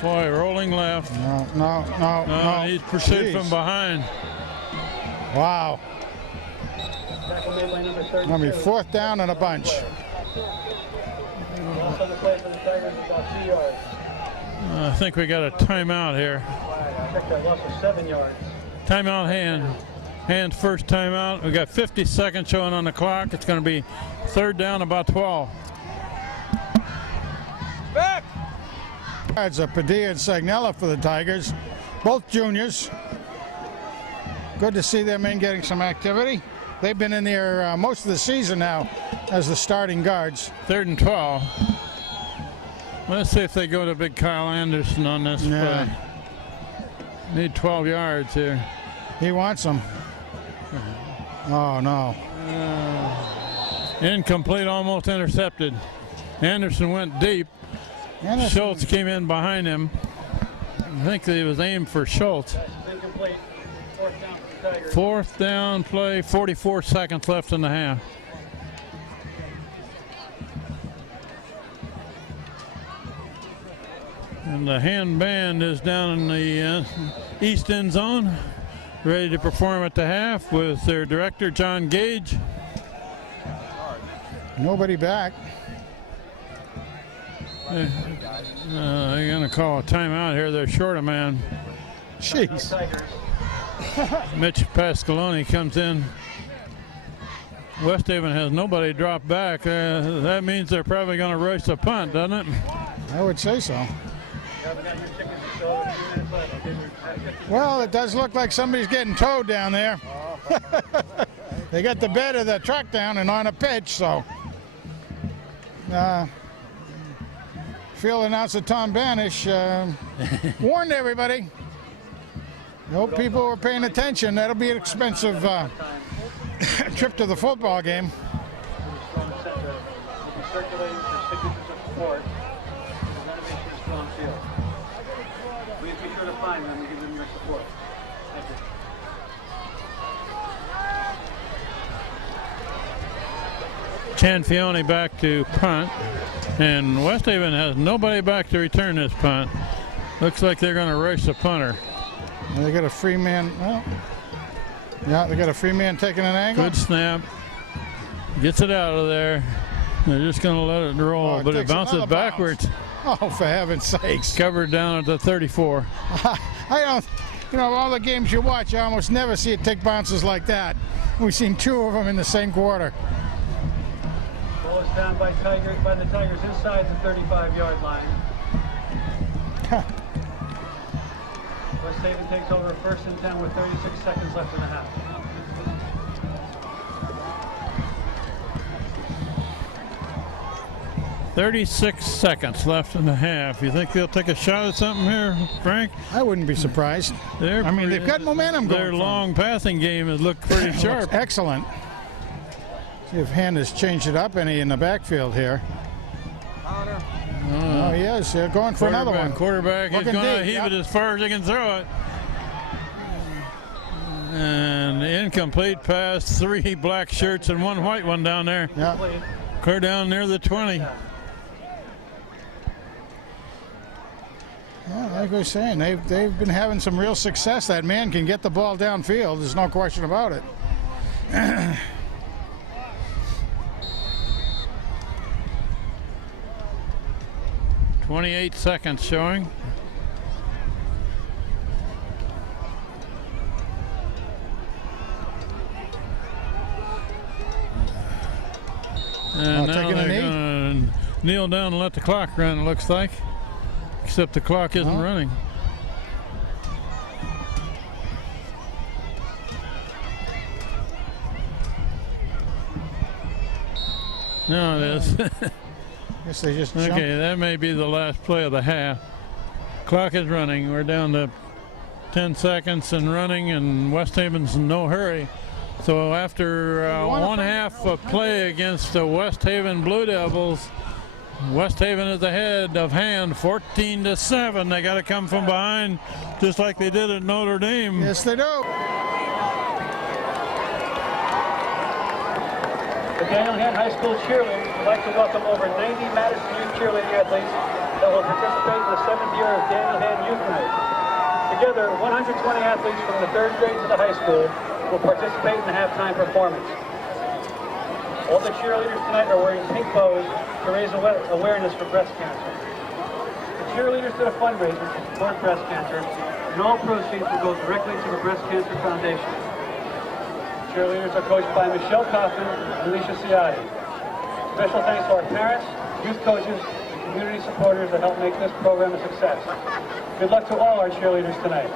Foy rolling left. No. He's pursued Jeez. from behind. Wow. Tackle made by number 32. Gonna be 4th down and a bunch. Loss on the play for the Tigers is about 2 yards. I think we got a timeout here. Check that loss of 7 yards. Timeout hand. Hand's first timeout. We got 50 seconds showing on the clock. It's going to be 3rd down, about 12. Back! It's a Padilla and Sagnella for the Tigers, both juniors. Good to see them in getting some activity. They've been in there most of the season now as the starting guards. 3rd and 12. Let's see if they go to big Kyle Anderson on this Yeah. play. Need 12 yards here. He wants them. Oh, no. Incomplete, almost intercepted. Anderson went deep. Schultz came in behind him. I think it was aimed for Schultz. Pass is incomplete. Fourth down for the Tigers. Fourth down play, 44 seconds left in the half. And the hand band is down in the east end zone, ready to perform at the half with their director, John Gage. Nobody back. They're going to call a timeout here. They're short a man. Jeez. Tigers. Mitch Pascaloni comes in. West Haven has nobody drop back. That means they're probably going to rush the punt, doesn't it? I would say so. You haven't got your tickets to show. 2 minutes left. Okay, Well, it does look like somebody's getting towed down there. They got the bed of the truck down and on a pitch, so. Field announcer Tom Banish warned everybody. I hope people were paying attention. That'll be an expensive trip to the football game. Strong center will be circulating for signatures of support for the renovation of Strong Field. Please be sure to find them and give them your support. Thank you. Chanfione back to punt, and West Haven has nobody back to return this punt. Looks like they're going to rush the punter. And they got a free man. Well, yeah, they got a free man taking an angle. Good snap. Gets it out of there. They're just going to let it roll, Oh, it but it takes bounces another bounce. backwards. Oh, for heaven's sakes. Covered down at the 34. I don't, you know, all the games you watch, you almost never see it take bounces like that. We've seen 2 of them in the same quarter. Ball is down by the Tigers inside the 35-yard line. West Haven takes over 1st and 10 with 36 seconds left in the half. .36 seconds left in the half. You think they'll take a shot at something here, Frank? I wouldn't be surprised. I mean, they've got momentum going. Their for long passing game has looked pretty them. sharp. Looks excellent. See if Hand has changed it up any in the backfield here. Oh, he is. They're going for another one. Quarterback is Looking going to deep, heave yep. it as far as he can throw it. And incomplete pass. 3 black shirts and 1 white one down there. Yeah. Clear down near the 20. Well, like I was saying, they've been having some real success. That man can get the ball downfield. There's no question about it. 28 seconds showing. And now taking a they're knee? going to kneel down and let the clock run, it looks like. Except the clock isn't running. No, it is. Guess they just jumped. Okay, that may be the last play of the half. Clock is running. We're down to 10 seconds and running, and West Haven's in no hurry. So after one half of play against the West Haven Blue Devils, West Haven is ahead of Hand 14-7. They got to come from behind just like they did at Notre Dame. Yes, they do. The Daniel Hand High School cheerleaders would like to welcome over 90 Madison Youth cheerleading athletes that will participate in the 7th year of Daniel Hand Youth Night. Together, 120 athletes from the 3rd grade to the high school will participate in the halftime performance. All the cheerleaders tonight are wearing pink bows to raise awareness for breast cancer. The cheerleaders did a fundraiser to support breast cancer, and all proceeds will go directly to the Breast Cancer Foundation. Cheerleaders are coached by Michelle Kaufman and Alicia Ciotti. Special thanks to our parents, youth coaches, and community supporters that help make this program a success. Good luck to all our cheerleaders tonight.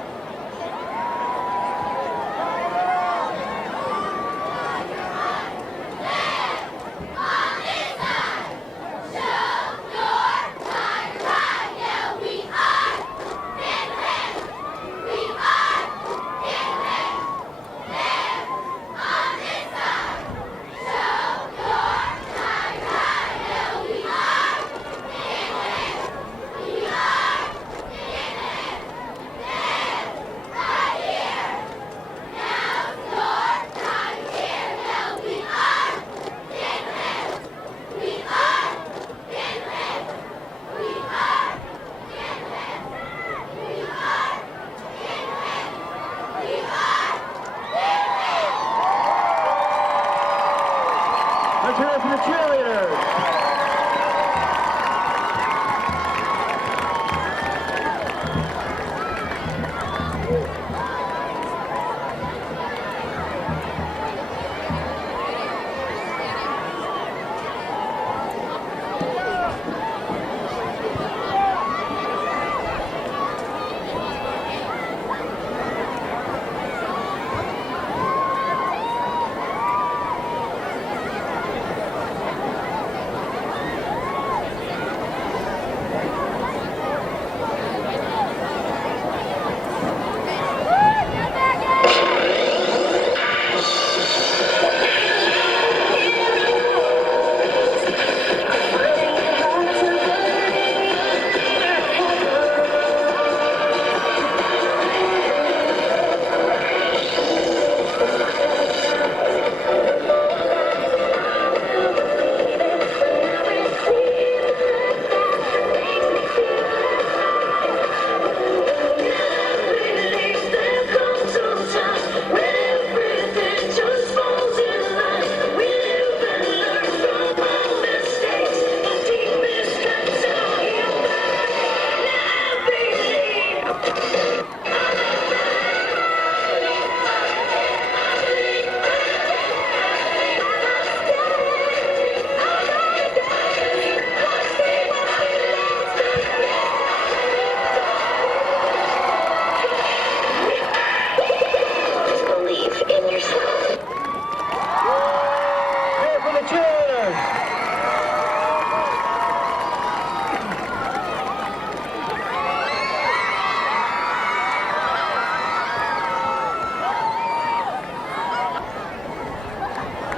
Let's hear it for the cheerleaders.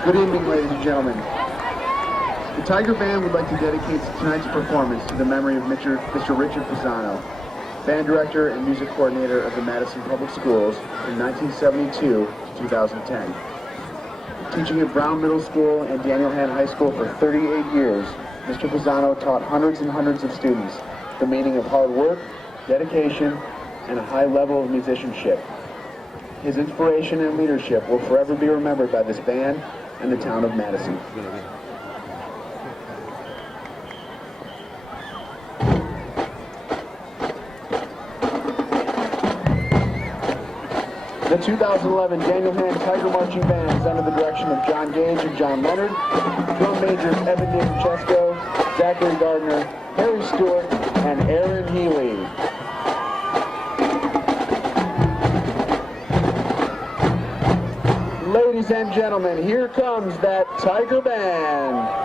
Good evening, ladies and gentlemen. The Tiger Band would like to dedicate tonight's performance to the memory of Mr. Richard Pisano, band director and music coordinator of the Madison Public Schools from 1972 to 2010. Teaching at Brown Middle School and Daniel Hand High School for 38 years, Mr. Pisano taught hundreds and hundreds of students the meaning of hard work, dedication, and a high level of musicianship. His inspiration and leadership will forever be remembered by this band and the town of Madison. The 2011 Daniel Hand Tiger Marching Band is under the direction of John Gage and John Leonard, drum majors Evan DeFrancesco, Zachary Gardner, Harry Stewart, and Aaron Healy. Ladies and gentlemen, here comes that Tiger Band.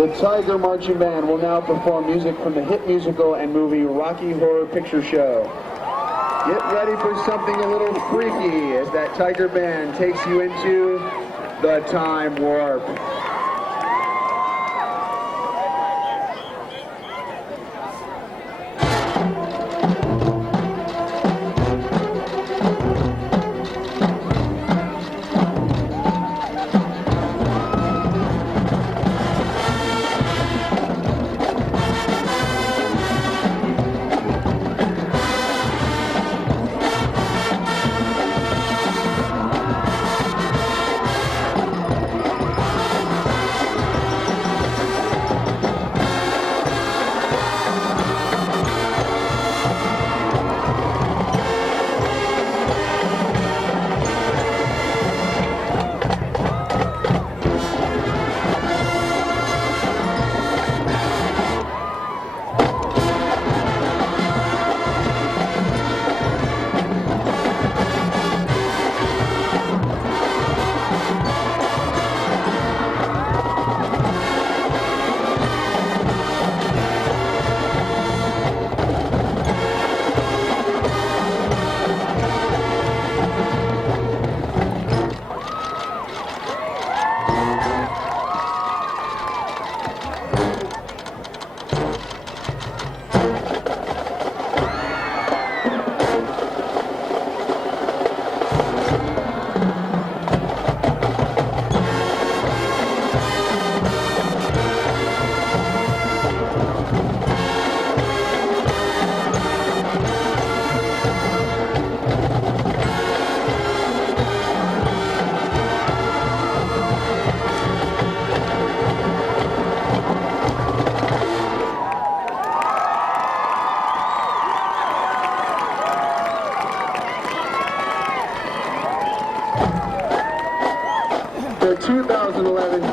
The Tiger Marching Band will now perform music from the hit musical and movie Rocky Horror Picture Show. Get ready for something a little freaky as that Tiger Band takes you into the time warp.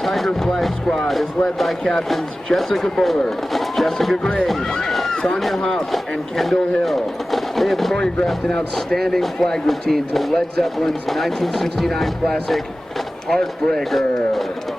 Tiger Flag Squad is led by captains Jessica Buller, Jessica Graves, Sonia House, and Kendall Hill. They have choreographed an outstanding flag routine to Led Zeppelin's 1969 classic, Heartbreaker.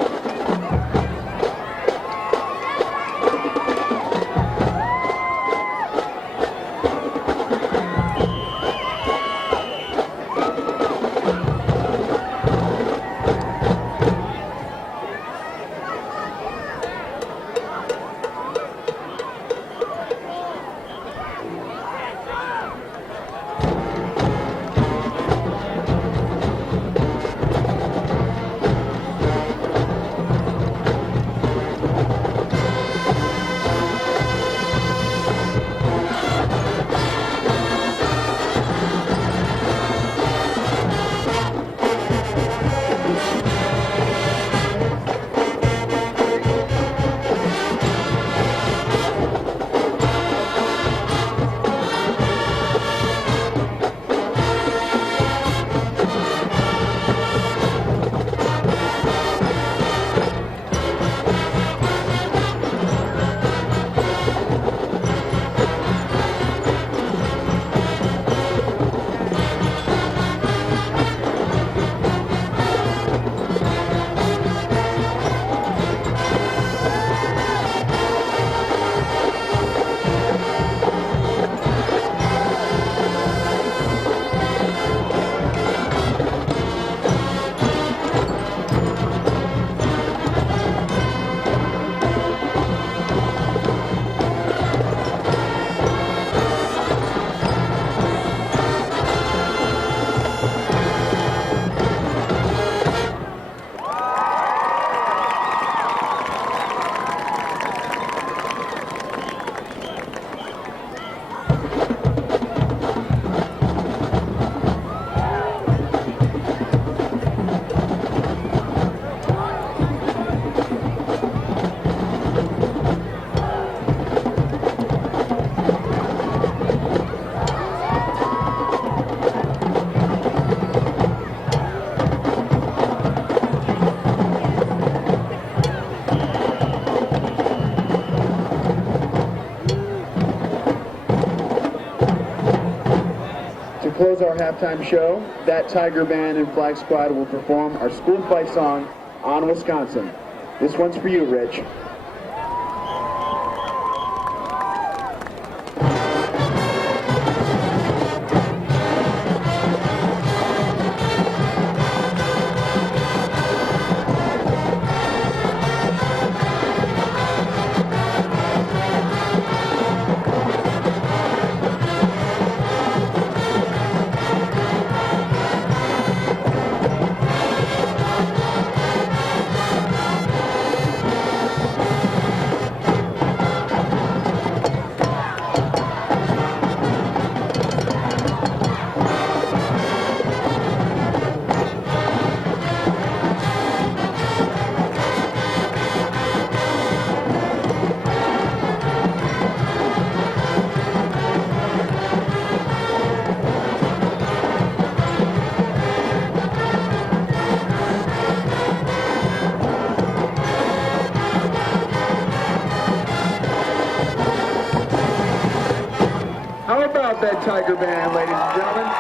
To close our halftime show, that Tiger Band and Flag Squad will perform our school fight song, On Wisconsin. This one's for you, Rich. How about that Tiger Band, ladies and gentlemen?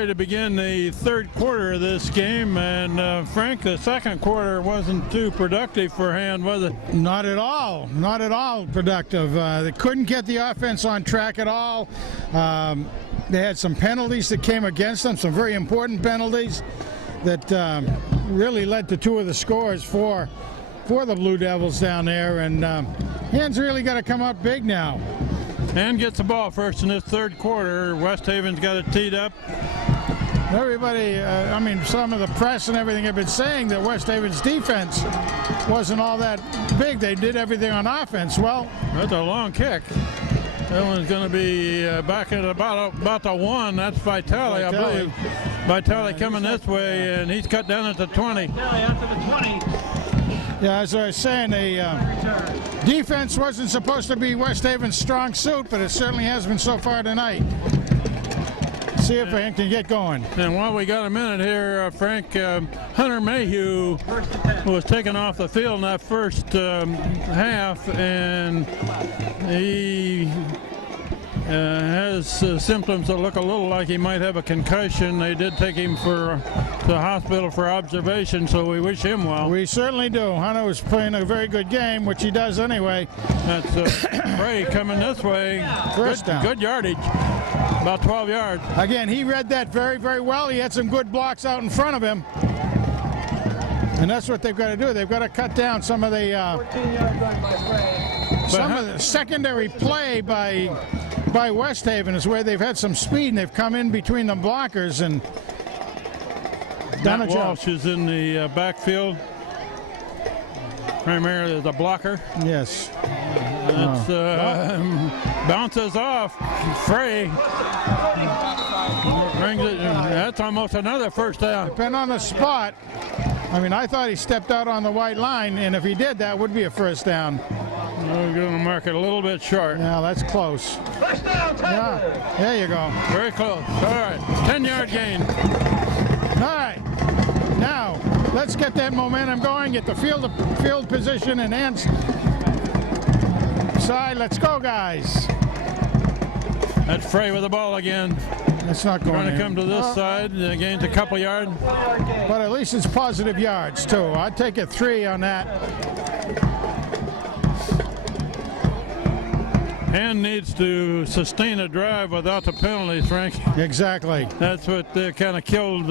To begin the third quarter of this game, and Frank, the second quarter wasn't too productive for Hand, was it? Not at all. Not at all productive. They couldn't get the offense on track at all. They had some penalties that came against them, some very important penalties that really led to 2 of the scores for the Blue Devils down there, and Hand's really got to come up big now. And gets the ball first in this third quarter. West Haven's got it teed up. Everybody, I mean, some of the press and everything have been saying that West Haven's defense wasn't all that big. They did everything on offense. Well, That's a long kick. That one's going to be back at about the 1. That's Vitale, I Vitale. believe. Vitale coming this way, and he's cut down at the 20. After the 20. yeah, as I was saying, the defense wasn't supposed to be West Haven's strong suit, but it certainly has been so far tonight. See if they can get going. And while we got a minute here, Frank, Hunter Mayhew was taken off the field in that first half, and he has symptoms that look a little like he might have a concussion. They did take him to the hospital for observation, so we wish him well. We certainly do. Hunter was playing a very good game, which he does anyway. That's Ray coming this way. First down. Good yardage, about 12 yards. Again, he read that very, very well. He had some good blocks out in front of him. And that's what they've got to do. They've got to cut down some of the 14-yard run by Ray. secondary play by West Haven is where they've had some speed, and they've come in between the blockers and done a Matt job. Walsh is in the backfield, primarily as a blocker. Yes. It's bounces off. Frey brings it. That's almost another first down. Depend on the spot. I mean, I thought he stepped out on the white line, and if he did, that would be a first down. We're going to mark it a little bit short. Yeah, that's close. Touchdown, Tiger! Yeah, there you go. Very close. All right, 10-yard gain. All right, now let's get that momentum going. Get the field position and hands side. Let's go, guys. That's Frey with the ball again. That's not going Trying to in. come to this side. Gains a couple yards. But at least it's positive yards too. I'd take a 3 on that. Hand needs to sustain a drive without the penalties, Frank. Exactly. That's what kind of killed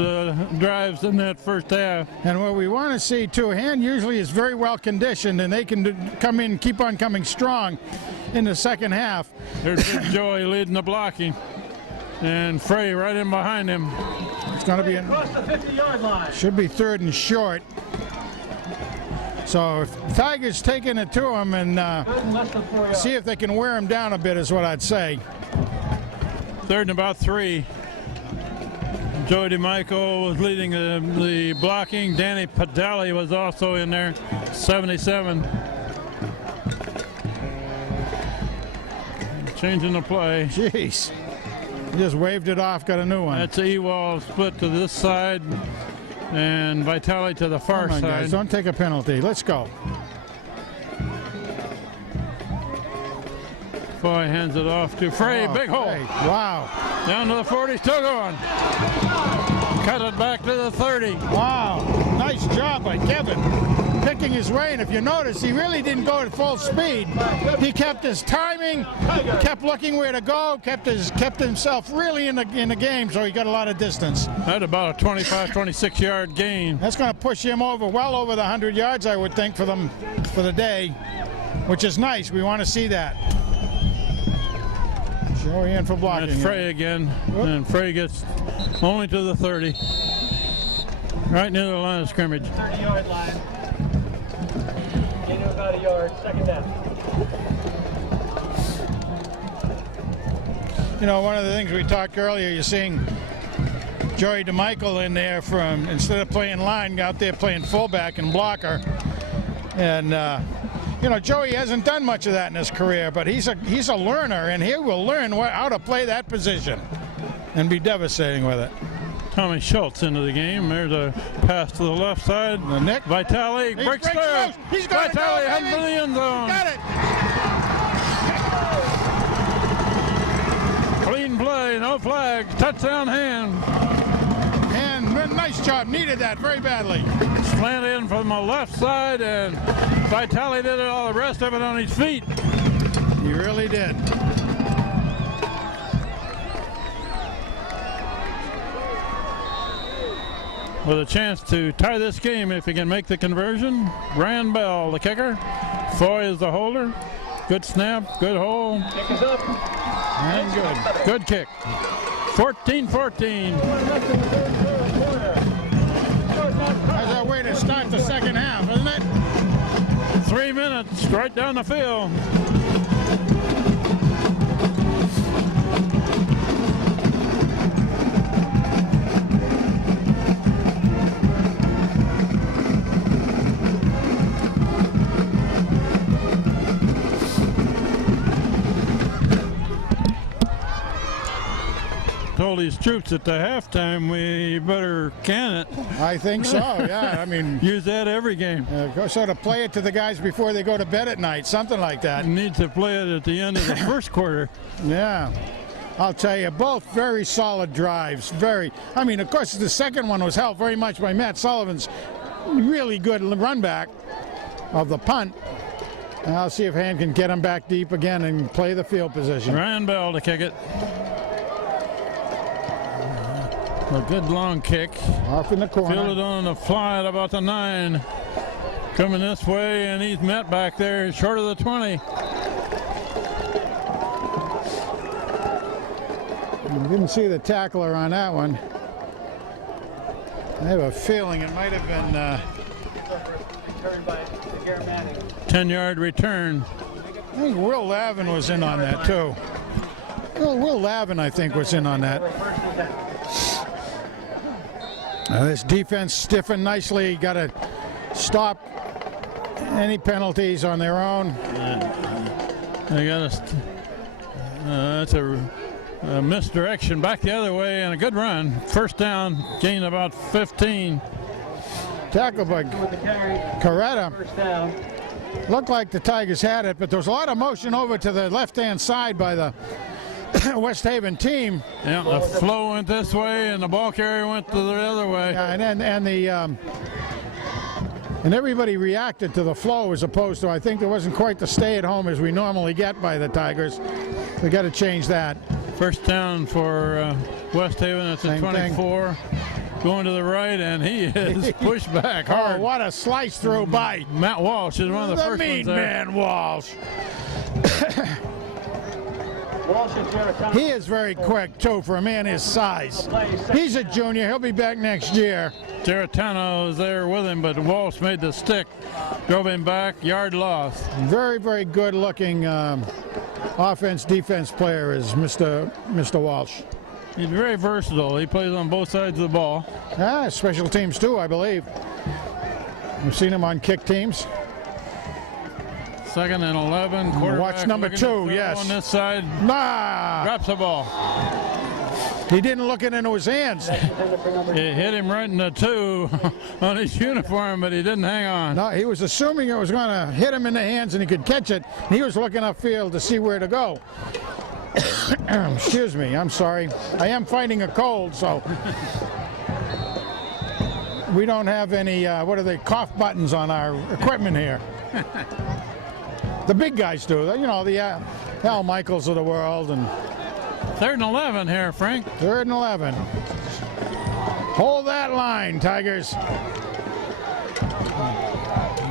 drives in that first half. And what we want to see too, Hand usually is very well conditioned, and they can come in, keep on coming strong in the second half. There's Big Joey leading the blocking. And Frey right in behind him. It's going to be Across the 50-yard line. should be 3rd and short. So if Tigers taking it to him and Less than 4 yards. see if they can wear him down a bit is what I'd say. 3rd and about 3. Joey DeMichael was leading the blocking. Danny Padali was also in there, 77. Changing the play. Jeez. He just waved it off, got a new one. That's Ewald split to this side and Vitale to the far Come on, side. guys, don't take a penalty. Let's go. Foy hands it off to Frey. Oh, Big hole. Frey. Wow. Down to the 40, still going. Cut it back to the 30. Wow. Nice job by Kevin. Picking his way, and if you notice, he really didn't go at full speed. He kept his timing, kept looking where to go, kept himself really in the game, so he got a lot of distance. That's about a 25, 26-yard gain. That's going to push him over, well over the 100 yards, I would think, for the day, which is nice. We want to see that. Joey in for blocking. That's Frey again, and Frey gets only to the 30. Right near the line of scrimmage. 30-yard line. Gain of about a yard. Second down. You know, one of the things we talked earlier, you're seeing Joey DeMichael in there from, instead of playing line, out there playing fullback and blocker. And, you know, Joey hasn't done much of that in his career, but he's a learner, and he will learn how to play that position and be devastating with it. Tommy Schultz into the game. There's a pass to the left side. Nick. Vitale breaks through. loose. He's got it. Vitale Go, heading baby. for the end zone. Got it. Clean play, no flags. Touchdown Hand. And nice job. Needed that very badly. Slant in from the left side, and Vitale did all the rest of it on his feet. He really did. with a chance to tie this game if he can make the conversion. Randbell, the kicker. Foy is the holder. Good snap, good hole, Kick is up. and good. Good kick. 14-14. That's a way to start the second half, isn't it? 3 minutes right down the field. Told his troops at the halftime we better can it. I think so, yeah. I mean, Use that every game. sort of play it to the guys before they go to bed at night, something like that. Need to play it at the end of the first quarter. Yeah. I'll tell you, both very solid drives. I mean, of course, the second one was helped very much by Matt Sullivan's really good run back of the punt. And I'll see if Hand can get him back deep again and play the field position. Ryan Bell to kick it. A good long kick. Off in the corner. Fielded on the fly at about the 9. Coming this way, and he's met back there short of the 20. Didn't see the tackler on that one. I have a feeling it might have been Returned by Garrett Manning. 10-yard return. I think Will Lavin was in on that too. Will Lavin, I think, was in on that. First and 10. This defense stiffened nicely. Got to stop any penalties on their own. They got that's a misdirection back the other way and a good run. First down, gain about 15. Tackle by With the carry. Coretta. First down. Looked like the Tigers had it, but there was a lot of motion over to the left-hand side by the West Haven team. Yeah, the flow went this way and the ball carrier went to the other way. And everybody reacted to the flow as opposed to, I think there wasn't quite the stay-at-home as we normally get by the Tigers. We got to change that. First down for West Haven at the Same 24. Going to the right, and he is pushed back hard. Oh, what a slice through by Matt Walsh is one of the first meat ones there. man Walsh. Walsh and Garrett. He is very quick, too, for a man his size. He's a junior. He'll be back next year. Geritano was there with him, but Walsh made the stick. Drove him back, yard loss. Very, very good-looking offense-defense player is Mr. Walsh. He's very versatile. He plays on both sides of the ball. Special teams, too, I believe. We've seen him on kick teams. 2nd and 11. Quarterback Watch number looking to 2, throw yes. on this side. Nah! Drops the ball. He didn't look it into his hands. It hit him right in the 2 on his uniform, but he didn't hang on. No, he was assuming it was going to hit him in the hands and he could catch it. He was looking upfield to see where to go. Excuse me, I'm sorry. I am fighting a cold, so we don't have any, cough buttons on our equipment here. The big guys do, you know, the Al Michaels of the world. And 3rd and 11 here, Frank. 3rd and 11. Hold that line, Tigers.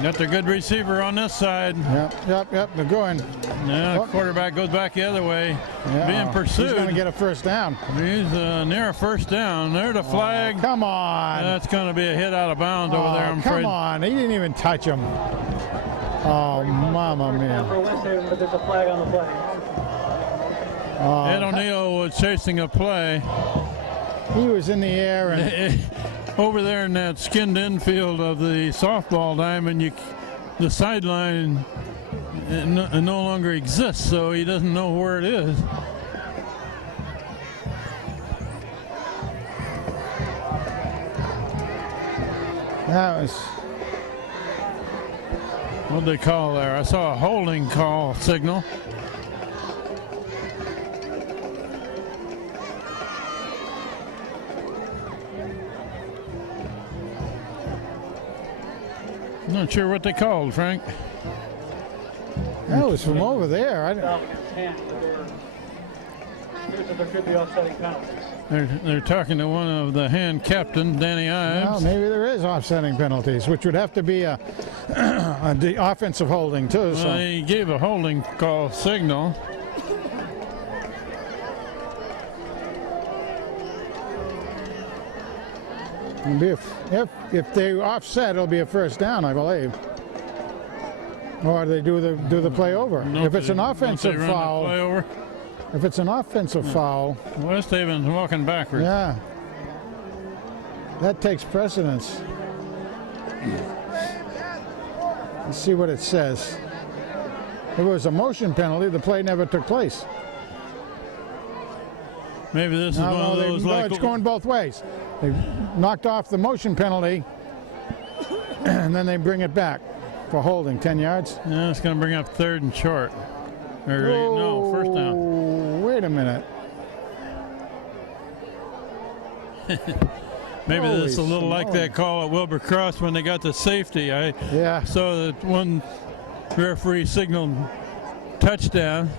Got the good receiver on this side. Yep, they're going. Yeah, quarterback goes back the other way. Being pursued. He's going to get a first down. He's near a first down. There's the flag. Come on. That's going to be a hit out of bounds over there, I'm afraid. Come on. He didn't even touch him. Oh, mama mia. For West Haven, but there's a flag on the play. Ed O'Neill was chasing a play. He was in the air and Over there in that skinned infield of the softball diamond, the sideline no longer exists, so he doesn't know where it is. that was. What'd they call there? I saw a holding call signal. Not sure what they called, Frank. That was from over there. Foul against Hand. Here's that there could be offsetting penalties. They're talking to one of the hand captain, Danny Well, Ives. maybe there is offsetting penalties, which would have to be a the offensive holding too. So. Well, he gave a holding call signal. It'll be if they offset, it'll be a first down, I believe. Or they do the play over. If it's an offensive Play foul, over. if it's an offensive foul, West Haven's walking backwards. yeah, that takes precedence. Let's see what it says. If it was a motion penalty, the play never took place. Maybe this is one of those like it's going both ways. They knocked off the motion penalty, and then they bring it back for holding 10 yards. Yeah, it's going to bring up 3rd and short. Or, no, first down. Oh, wait a minute. Maybe Holy this is a little like smokes. that call at Wilbur Cross when they got the safety. I Yeah. saw that one referee signaled touchdown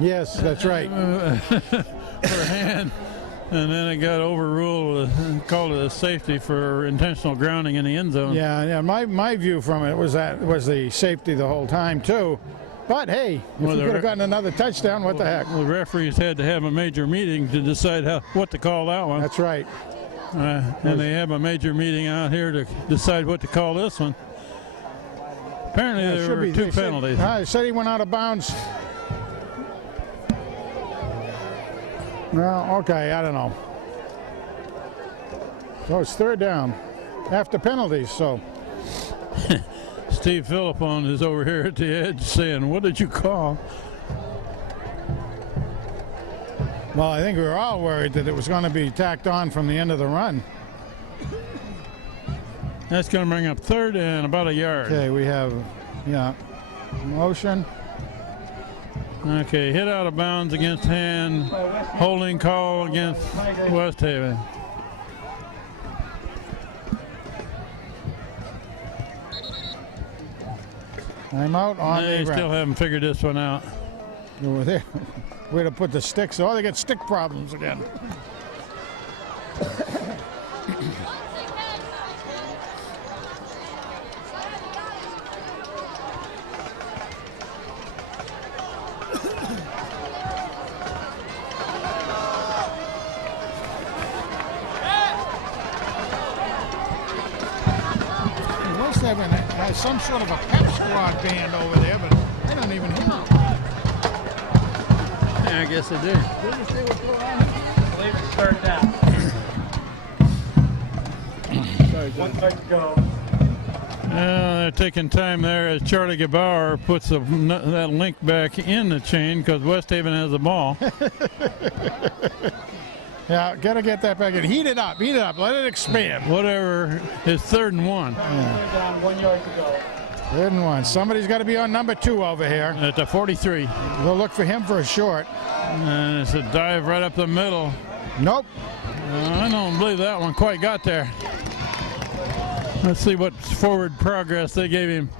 Yes, that's right. for a hand, and then it got overruled, called it a safety for intentional grounding in the end zone. Yeah. My view from it was that was the safety the whole time too. But hey, if Well, you the could have re- gotten another touchdown, what the heck? The referees had to have a major meeting to decide what to call that one. That's right. And they have a major meeting out here to decide what to call this one. Apparently Yeah, it there should were be- two they said- penalties. They said he went out of bounds. Well, okay, I don't know. So it's 3rd down after penalties. So Steve Philippon is over here at the edge saying, "What did you call?" well, I think we were all worried that it was going to be tacked on from the end of the run. That's going to bring up 3rd and about a yard. Okay, we have motion. Okay, hit out of bounds against hand, holding call against West Haven. Timeout on They the still haven't figured this one out. Over there. Way to put the sticks. Oh, they got stick problems again. Most of them has some sort of a pep squad band over there, but I don't even hear them. Yeah, I guess they do. I believe it's 3rd down. 1 play to go. They're taking time there as Charlie Gebauer puts that link back in the chain because West Haven has the ball. Yeah, gotta get that back in. Heat it up, let it expand. Whatever, it's 3rd and 1 Third down, 1 yard to go. 3rd and 1. Somebody's got to be on number 2 over here. at the 43. We'll look for him for a short. And it's a dive right up the middle. Nope. I don't believe that one quite got there. Let's see what forward progress they gave him.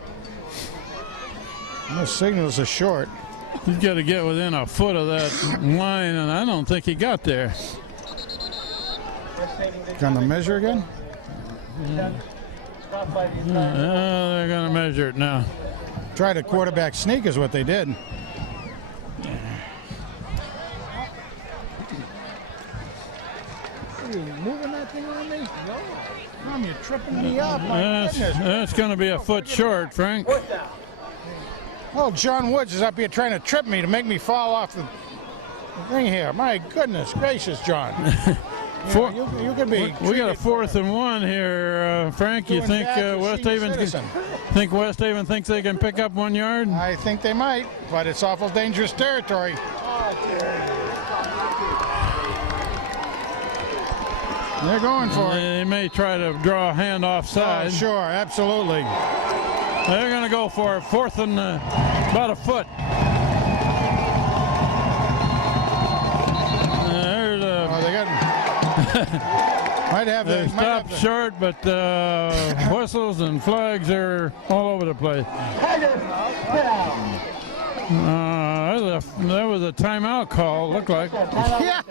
No signals are short. He's got to get within a foot of that line, and I don't think he got there. Gonna measure again? Stop by the entire. They're going to measure it now. Try to quarterback sneak is what they did. Are you moving that thing on me? No. Mom, you're tripping me up. My goodness. That's going to be a foot short, Frank. Oh, John Woods is up here trying to trip me to make me fall off the thing here. My goodness gracious, John. Four- You could be. We got a 4th and 1 here, Frank. You Doing think bad for West senior Haven citizen. West Haven thinks they can pick up 1 yard? I think they might, but it's awful dangerous territory. They're going for it. They may try to draw a hand Oh, offside. sure, absolutely. They're going to go for it. 4th and about a foot. There's a Oh, they got. might have they the. might have stopped the- short, but whistles and flags are all over the place. That was a timeout call, looked like. Yeah.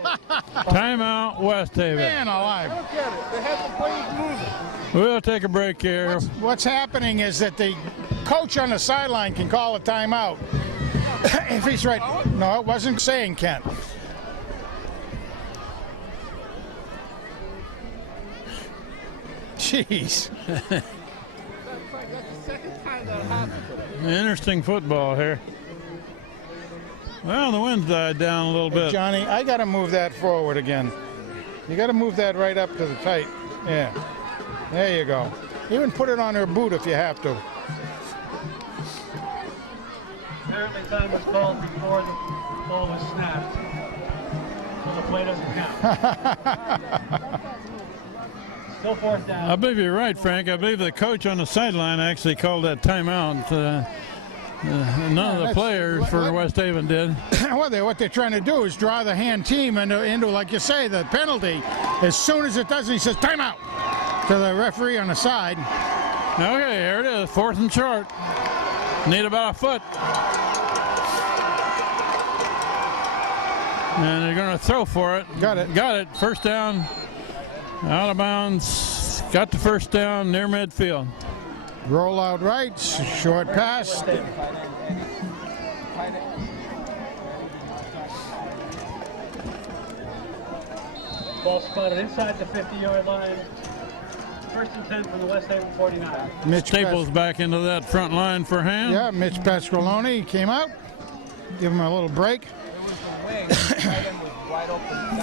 Timeout, West Haven. Man alive. Look at it. They have the players moving. We'll take a break here. What's happening is that the coach on the sideline can call a timeout. If he's right. No, it wasn't saying Kent. Jeez. That's the second time that happened today. Interesting football here. Well, the wind died down a little bit. Johnny, I got to move that forward again. You got to move that right up to the tight. Yeah. There you go. Even put it on her boot if you have to. Apparently time was called before the ball was snapped. So the play doesn't count. Still fourth down. I believe you're right, Frank. I believe the coach on the sideline actually called that timeout. None of the players for West Haven did. Well, what they're trying to do is draw the hand team into, like you say, the penalty. As soon as it does, he says, timeout, to the referee on the side. Okay, here it is, 4th and short. Need about a foot. And they're going to throw for it. Got it. Got it. First down. Out of bounds. Got the first down near midfield. Roll out right, short pass. Ball spotted inside the 50-yard line. First and 10 from the West Haven 49. Mitch Staples back into that front line for hand. Yeah, Mitch Pasqualoni came out. Give him a little break.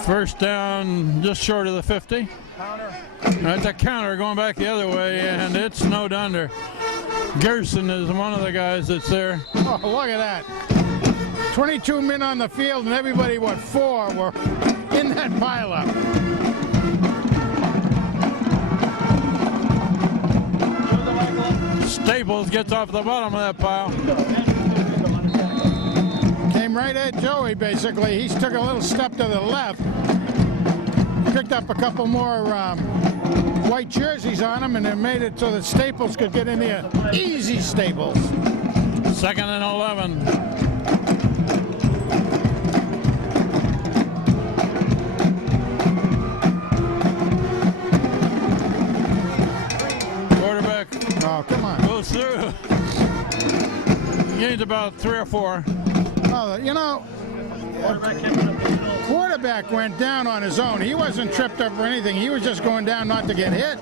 First down just short of the 50. That's a counter going back the other way, and it's snowed under. Gerson is one of the guys that's there. Oh, look at that. 22 men on the field, and everybody, 4 were in that pileup. Staples gets off the bottom of that pile. Came right at Joey, basically. He took a little step to the left. Picked up a couple more white jerseys on him, and then made it so that Staples could get in there. Easy, Staples. 2nd and 11. Quarterback Oh, come on. goes through. Gains about 3 or 4. Oh, you know, quarterback went down on his own. He wasn't tripped up or anything. He was just going down not to get hit.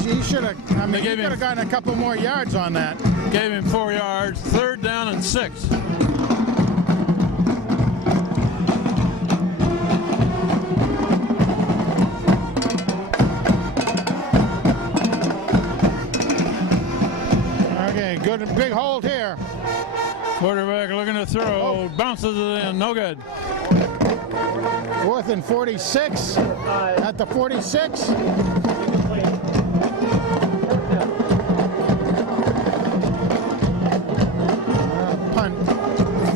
He should have, I mean, he could have gotten a couple more yards on that. Gave him 4 yards. 3rd down and 6. Okay, good, big hold here. Quarterback looking to throw. Bounces it in. No good. 4th and 46 at the 46. Punt.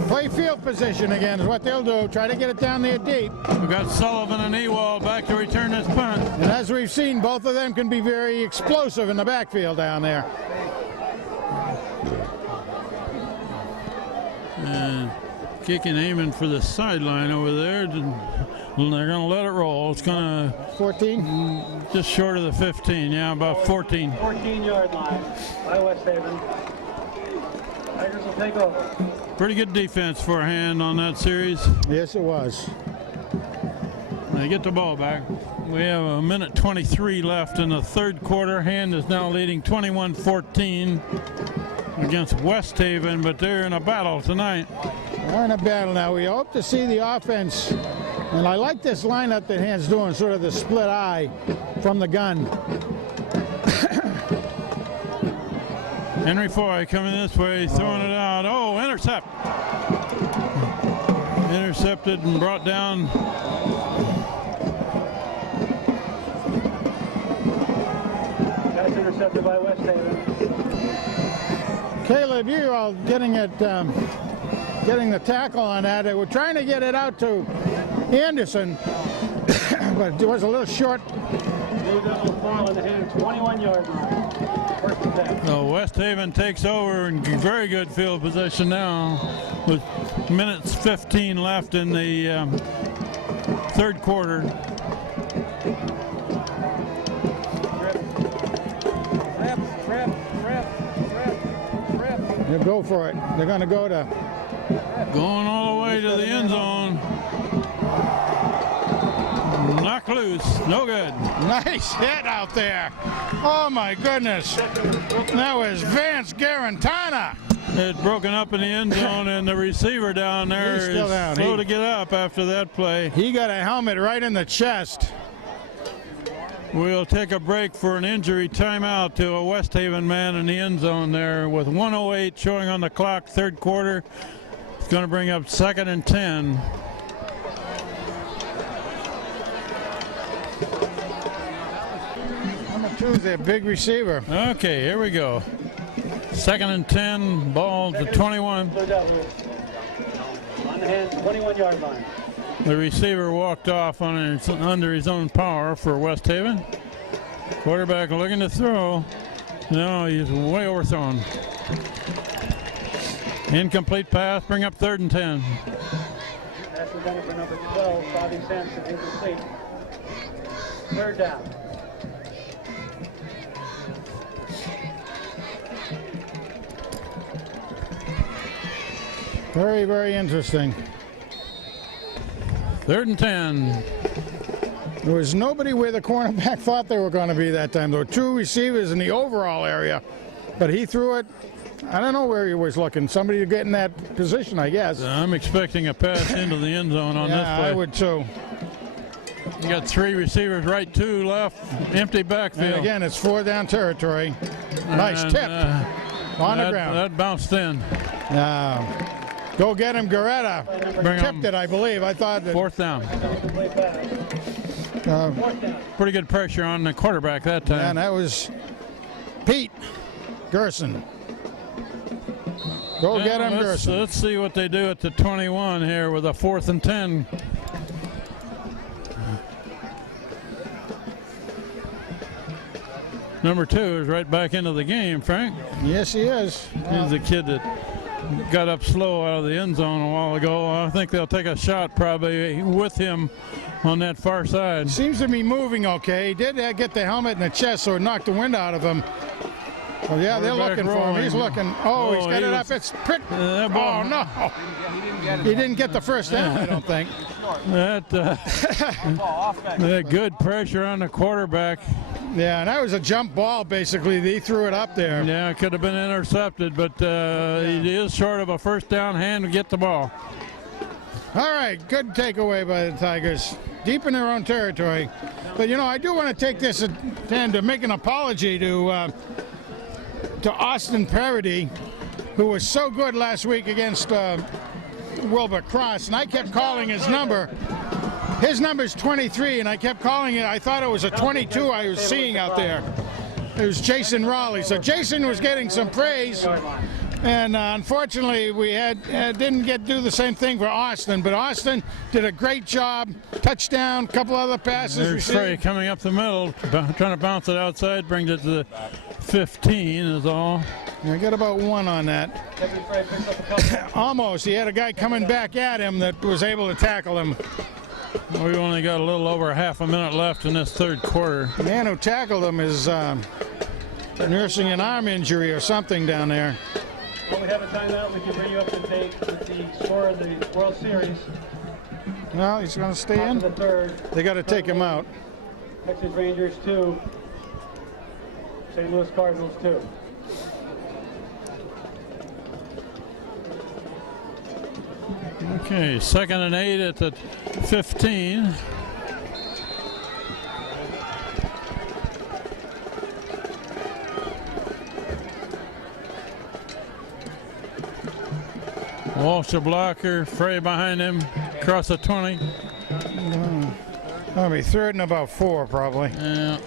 Play field position again is what they'll do. Try to get it down there deep. We've got Sullivan and Ewald back to return this punt. And as we've seen, both of them can be very explosive in the backfield down there. Kicking, aiming for the sideline over there. They're going to let it roll. It's going to 14. just short of the 15. Yeah, about 14. 14-yard line by West Haven. Tigers will take over. Pretty good defense for a hand on that series. Yes, it was. They get the ball back. We have a minute 23 left in the 3rd quarter. Hand is now leading 21-14 against West Haven, but they're in a battle tonight. We're in a battle now. We hope to see the offense, and I like this lineup that Hand's doing, sort of the split eye from the gun. Henry Foy coming this way, throwing it out. Oh, intercept. Intercepted and brought down. That's intercepted by West Haven. Caleb, you're all getting it, getting the tackle on that. They were trying to get it out to Anderson, but it was a little short. Blue Devils ball on the hand, 21-yard line. First and 10. So West Haven takes over in very good field position now with minutes 15 left in the third quarter. They'll go for it. They're going to go to. Going all the way to the end zone. Knock loose. No good. Nice hit out there. Oh my goodness. That was Vance Garantana. It broken up in the end zone, and the receiver down there He's still is down. slow to get up after that play. He got a helmet right in the chest. We'll take a break for an injury timeout to a West Haven man in the end zone there with 1:08 showing on the clock, third quarter. It's going to bring up 2nd and 10. Number 2 is their big receiver. Okay, here we go. 2nd and 10, ball to 21. Blue Devils on the hand, 21-yard line. The receiver walked off under his own power for West Haven. Quarterback looking to throw. No, he's way overthrown. Incomplete pass, bring up 3rd and 10. Pass intended for number 12, Bobby Sampson, incomplete. Third down. Very, very interesting. 3rd and 10. There was nobody where the cornerback thought they were going to be that time. There were 2 receivers in the overall area, but he threw it. I don't know where he was looking. Somebody to get in that position, I guess. I'm expecting a pass into the end zone on this Yeah, play. I would too. You got 3 receivers, right, 2 left, empty backfield. And again, it's 4 down territory. Nice And, tip on the that, ground. That bounced in. Go get him, Garetta. Bring Tipped him. it, I believe. I thought that. 4th down. Incomplete pass. Fourth down. Pretty good pressure on the quarterback that time. And that was Pete Gerson. Go get him, let's, Gerson. let's see what they do at the 21 here with a 4th and 10. Number 2 is right back into the game, Frank. Yes, he is. He's the kid that got up slow out of the end zone a while ago. I think they'll take a shot probably with him on that far side. Seems to be moving okay. He did get the helmet in the chest, so it knocked the wind out of him. Well, yeah, they're Quarterback looking for him. He's rolling. looking. Oh, he's Oh, got he it was- up. It's Pritt. that Oh, ball- no. He didn't get it. He didn't get the first down, I don't think. That, that good pressure on the quarterback. Yeah, and that was a jump ball, basically. He threw it up there. Yeah, it could have been intercepted, but he is short of a first down hand to get the ball. All right, good takeaway by the Tigers. Deep in their own territory. But, you know, I do want to take this time to make an apology to Austin Parody, who was so good last week against Wilbur Cross, and I kept calling his number. His number's 23, and I kept calling it. I thought it was a 22 I was seeing out there. It was Jason Raleigh. So Jason was getting some praise, and unfortunately we didn't do the same thing for Austin. But Austin did a great job. Touchdown, couple other passes There's Frey received. coming up the middle, trying to bounce it outside, brings it to the 15 is all. I got about 1 on that. Kevin Frey picks up a couple. Almost. He had a guy coming back at him that was able to tackle him. We've only got a little over half a minute left in this third quarter. The man who tackled him is nursing an arm injury or something down there. When we have a timeout, we can bring you up to date with the score of the World Series. No, he's going to stay Top of the in. third. They got to take him out. Texas Rangers 2. St. Louis Cardinals 2. Okay, 2nd and 8 at the 15. Walsh a blocker, Frey behind him, across the 20. That'll be 3rd and about 4 probably. Yeah,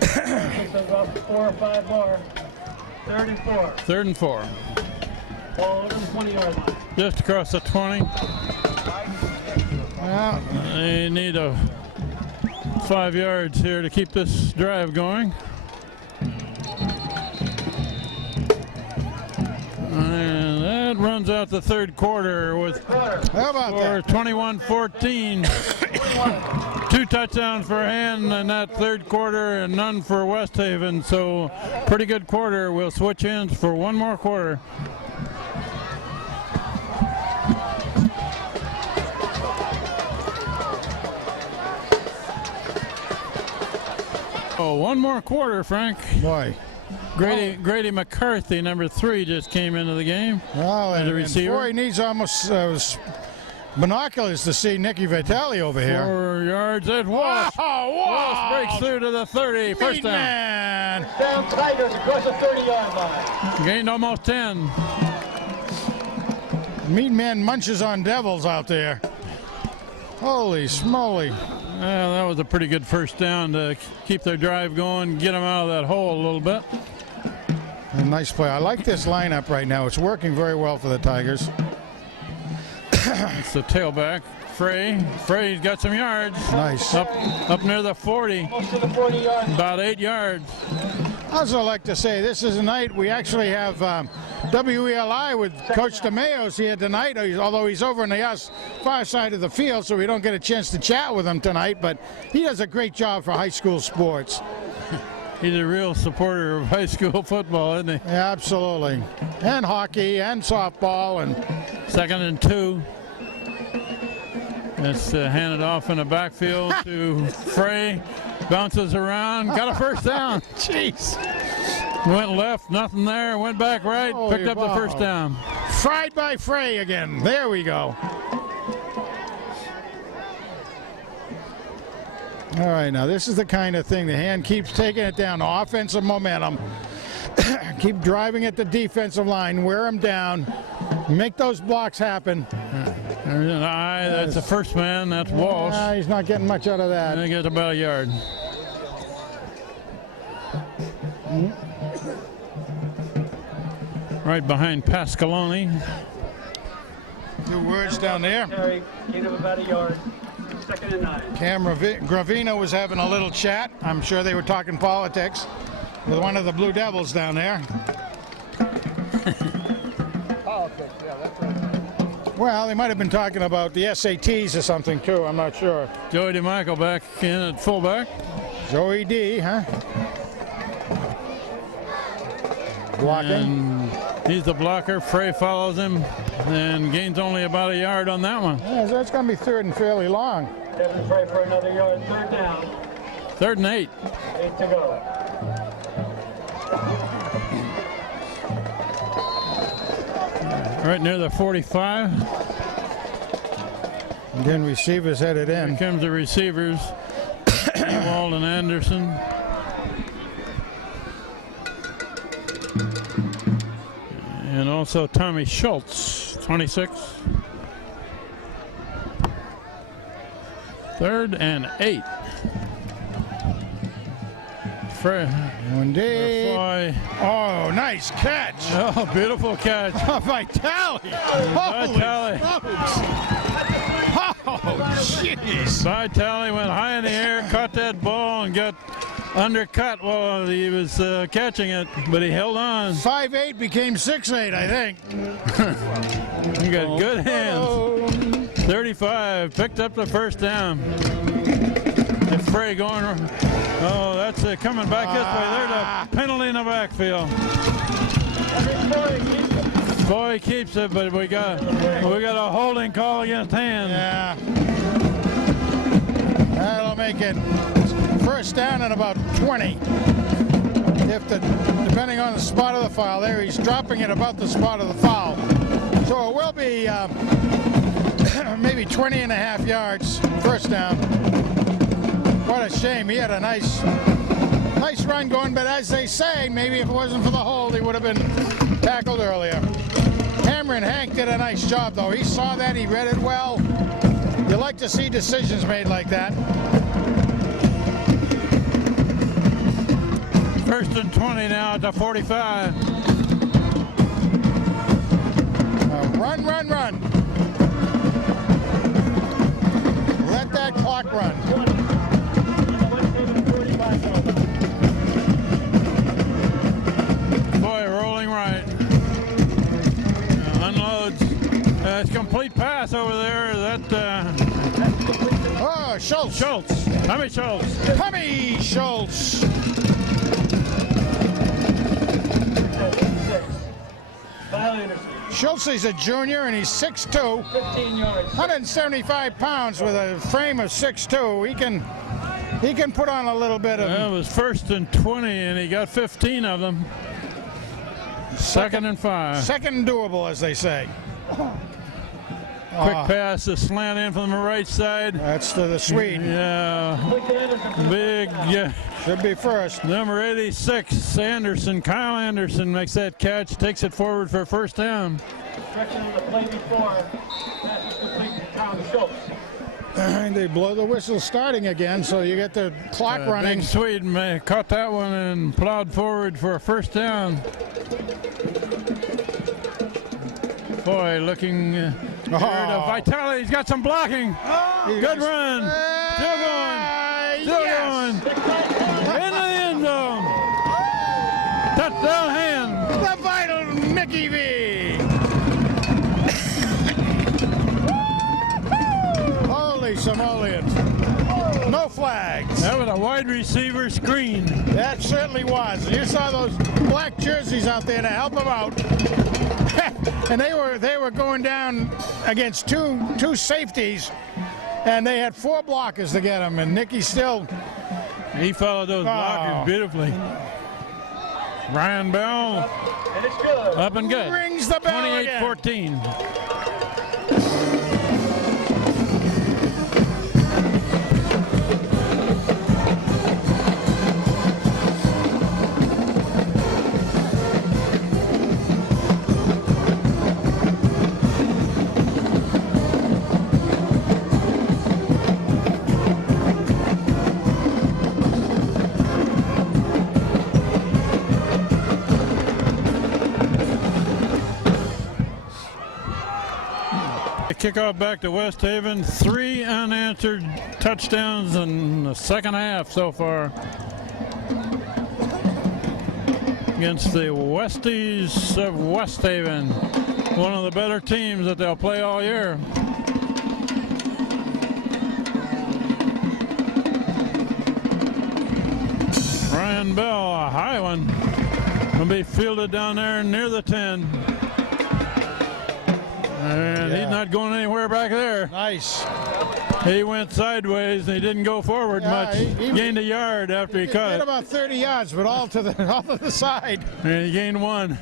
Picks up about 4 or 5 more. 3rd and 4. 3rd and 4. Ball over the 20-yard line. Just across the 20. Well, They need a 5 yards here to keep this drive going. And that runs out the third quarter with How about score that? 21-14. 2 touchdowns for Han in that third quarter and none for West Haven. So pretty good quarter. We'll switch ends for one more quarter. Oh, one more quarter, Frank. Boy. Grady McCarthy, number 3, just came into the game. Well, As a and receiver. boy, he needs almost binoculars to see Nicky Vitale over here. 4 yards at Walsh. Walsh breaks through to the 30. First down. Man. Down Tigers across the 30-yard line. Gained almost 10. Meat Man munches on devils out there. Holy smoly. Well, that was a pretty good first down to keep their drive going, get them out of that hole a little bit. A nice play. I like this lineup right now. It's working very well for the Tigers. It's the tailback, Frey. Frey's got some yards. Nice. Up near the 40, Close to the 40-yard line. about 8 yards. I also like to say this is a night we actually have WELI with Coach DeMeos here tonight, although he's over on the far side of the field, so we don't get a chance to chat with him tonight, but he does a great job for high school sports. He's a real supporter of high school football, isn't he? Yeah, absolutely. And hockey and softball. And 2nd and 2. It's handed off in the backfield to Frey. Bounces around, got a first down. jeez. Went left, nothing there. Went back right, Holy picked up the wow. first down. Fried by Frey again. There we go. All right, now this is the kind of thing the hand keeps taking it down. Offensive momentum. Keep driving at the defensive line. Wear them down. Make those blocks happen. There's an eye. That's the first man. That's Walsh. He's not getting much out of that. And they get about a yard. Right behind Pascaloni. 2 words down there. Carry, gain of about a yard. 2nd and 9. Cam Gravino was having a little chat. I'm sure they were talking politics with one of the Blue Devils down there. Politics, yeah, that's right. Well, they might have been talking about the SATs or something too. I'm not sure. Joey DeMichael back in at fullback. Joey D, huh? Blocking. And he's the blocker. Frey follows him and gains only about a yard on that one. Yeah, so it's going to be 3rd and fairly long. Devin Frey for another yard. 3rd down. 3rd and 8. 8 to go. Right near the 45. Again, receivers headed Here in. comes the receivers. Ewald and Anderson. And also Tommy Schultz, 26. 3rd and 8. Indeed. Fly. Oh, nice catch. Oh, beautiful catch. Oh, Vitale. Holy Vitale. smokes. Oh, jeez. Vitale went high in the air, caught that ball, and got undercut while he was catching it, but he held on. 5'8" became 6'8", I think. He got good hands. Oh. 35, picked up the first down. The Frey going, oh, that's it, coming back this way. There's a penalty in the backfield. Boy keeps it, but we got a holding call against Han. Yeah. That'll make it first down at about 20. Depending on the spot of the foul there, he's dropping it about the spot of the foul. So it will be maybe 20 and a half yards first down. What a shame. He had a nice run going, but as they say, maybe if it wasn't for the hold, he would have been tackled earlier. Cameron Hank did a nice job, though. He saw that. He read it well. You like to see decisions made like that. 1st and 20 now at the 45. Run. Let that clock run. Schultz. Tommy Schultz. Tommy Schultz. 6. Kyle Anderson. Schultz is a junior and he's 6'2", 15 yards. 175 pounds with a frame of 6'2". He can put on a little bit of. That was 1st and 20, and he got 15 of them. 2nd and 5. Second doable, as they say. Quick pass, a slant in from the right side. That's to the Swede. Yeah, big. Yeah. Should be first. Number 86, Anderson. Kyle Anderson makes that catch, takes it forward for a first down. Correction on the play before. Pass is complete to Tom Schultz. They blow the whistle starting again, so you get the clock running. Big Swede caught that one and plowed forward for a first down. Boy, looking Vitale. He's got some blocking. Good run. Still going. Still going. In the end zone. Touchdown hand. The vital Mickey V. Holy simoleons. No flags. That was a wide receiver screen. That certainly was. You saw those black jerseys out there to help them out. And they were going down against two safeties, and they had 4 blockers to get them, and Nicky still. He followed those blockers beautifully. Ryan Bell And it's good. up and good. Rings the bell 28-14. Kickoff back to West Haven. 3 unanswered touchdowns in the second half so far against the Westies of West Haven, one of the better teams that they'll play all year. Ryan Bell, a high one, will be fielded down there near the 10. And he's not going anywhere back there. Nice. He went sideways and he didn't go forward much. He gained a yard after he caught Did it. about 30 yards, but all to the side. And he gained 1.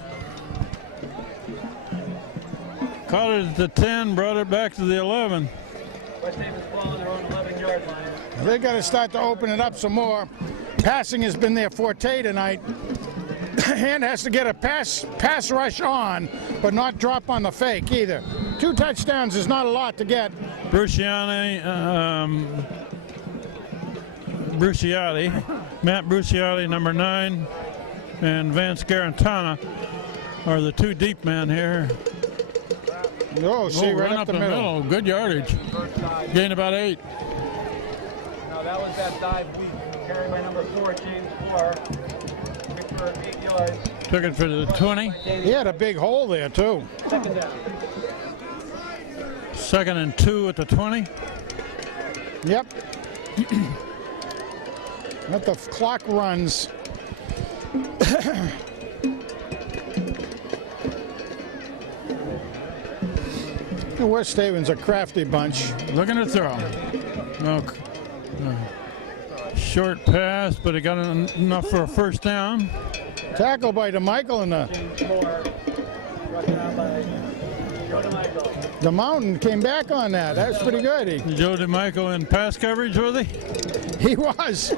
Caught it at the 10, brought it back to the 11. West Haven's ball on their own 11-yard line. They got to start to open it up some more. Passing has been their forte tonight. And has to get a pass rush on, but not drop on the fake either. 2 touchdowns is not a lot to get. Matt Bruciati, number 9, and Vance Garantana are the 2 deep men here. Oh, see, right run up the middle. Good yardage. Gained about 8. Now that was that dive weak. Carried by number 4, James Moore. For 8 yards. Took it for the 20. He had a big hole there, too. Second down. 2nd and 2 at the 20. Yep. Let the clock runs. The West Haven's a crafty bunch. Looking to throw. Short pass, but it got enough for a first down. Tackle by DeMichael and James Moore. Rushing out by Joe DeMichael. the Mountain came back on that. That's pretty good. Joe DeMichael in pass coverage, was he? He was.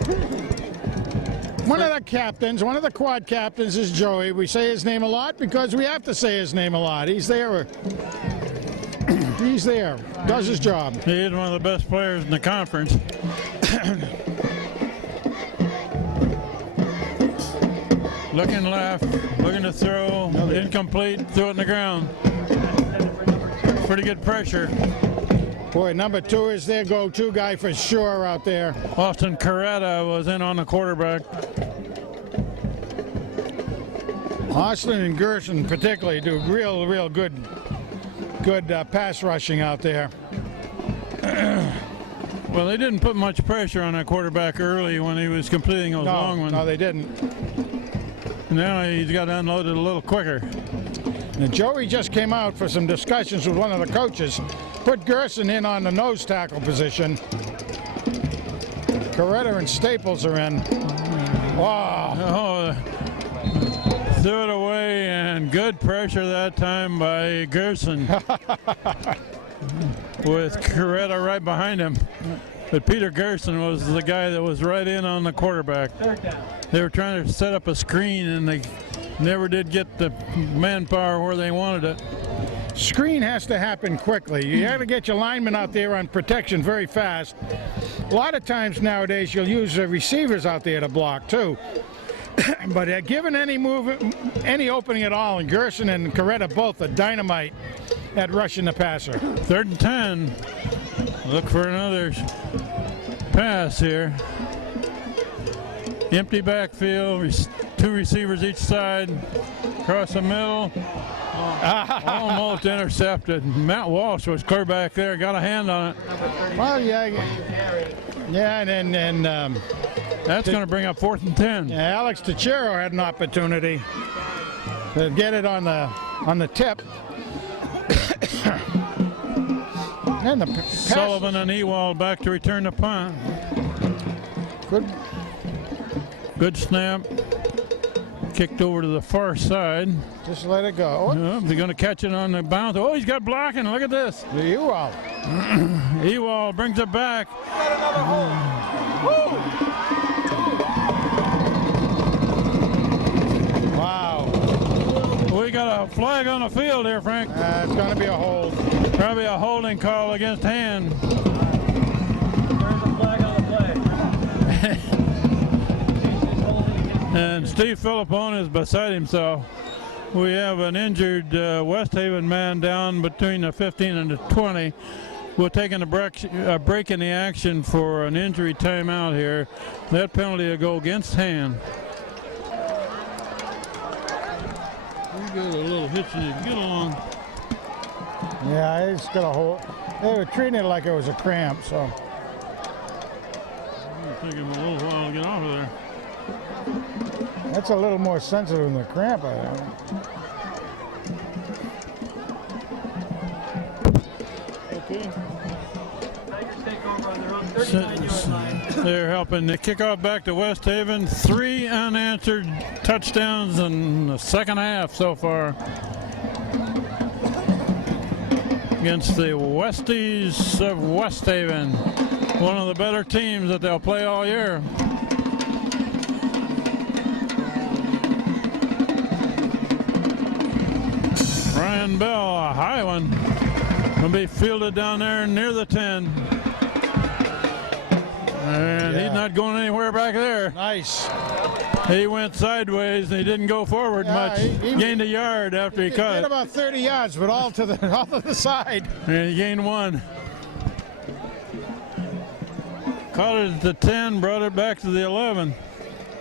One of the captains, one of the quad captains is Joey. We say his name a lot because we have to say his name a lot. He's there. He's there. Does his job. He is one of the best players in the conference. Looking left, looking to throw, incomplete, threw it in the ground. Pretty good pressure. Boy, number 2 is their go-to guy for sure out there. Austin Coretta was in on the quarterback. Austin and Gerson particularly do real good pass rushing out there. Well, they didn't put much pressure on that quarterback early when he was completing those long ones. No, they didn't. Now he's got to unload it a little quicker. And Joey just came out for some discussions with one of the coaches. Put Gerson in on the nose tackle position. Coretta and Staples are in. Wow. Oh, threw it away, and good pressure that time by Gerson. With Coretta right behind him. But Peter Gerson was the guy that was right in on the quarterback. They were trying to set up a screen, and they never did get the manpower where they wanted it. Screen has to happen quickly. You got to get your linemen out there on protection very fast. A lot of times nowadays you'll use the receivers out there to block too. But given any move, any opening at all, and Gerson and Coretta both are dynamite at rushing the passer. 3rd and 10. Look for another pass here. Empty backfield, 2 receivers each side. Across the middle. Almost intercepted. Matt Walsh was clear back there, got a hand on it. Well, yeah, and That's going to bring up 4th and 10. yeah, Alex Tachero had an opportunity to get it on the tip. And the pass, Sullivan and Ewald back to return the punt. Good snap. Kicked over to the far side. just let it go. They're going to catch it on the bounce. Oh, he's got blocking. Look at this. You all. Ewald brings it back. Wow. We got a flag on the field here, Frank. It's going to be a hold. Probably a holding call against Hand. There's a flag on the play. And Steve Philippone is beside himself. We have an injured West Haven man down between the 15 and the 20. We're taking a break in the action for an injury timeout here. That penalty will go against Hand. We got a little hitch to get along. Yeah, he's got a hold. They were treating it like it was a cramp, so. It'll take him a little while to get off of there. That's a little more sensitive than the cramp, I think. Okay. Tigers take over on their own 39-yard line. They're helping the kickoff back to West Haven. 3 unanswered touchdowns in the second half so far against the Westies of West Haven. One of the better teams that they'll play all year. Ryan Bell, a high one, will be fielded down there near the 10. And he's not going anywhere back there. Nice. He went sideways and he didn't go forward much. He gained a yard after he caught Did it. about 30 yards, but all to the side. And he gained 1. Caught it at the 10, brought it back to the 11.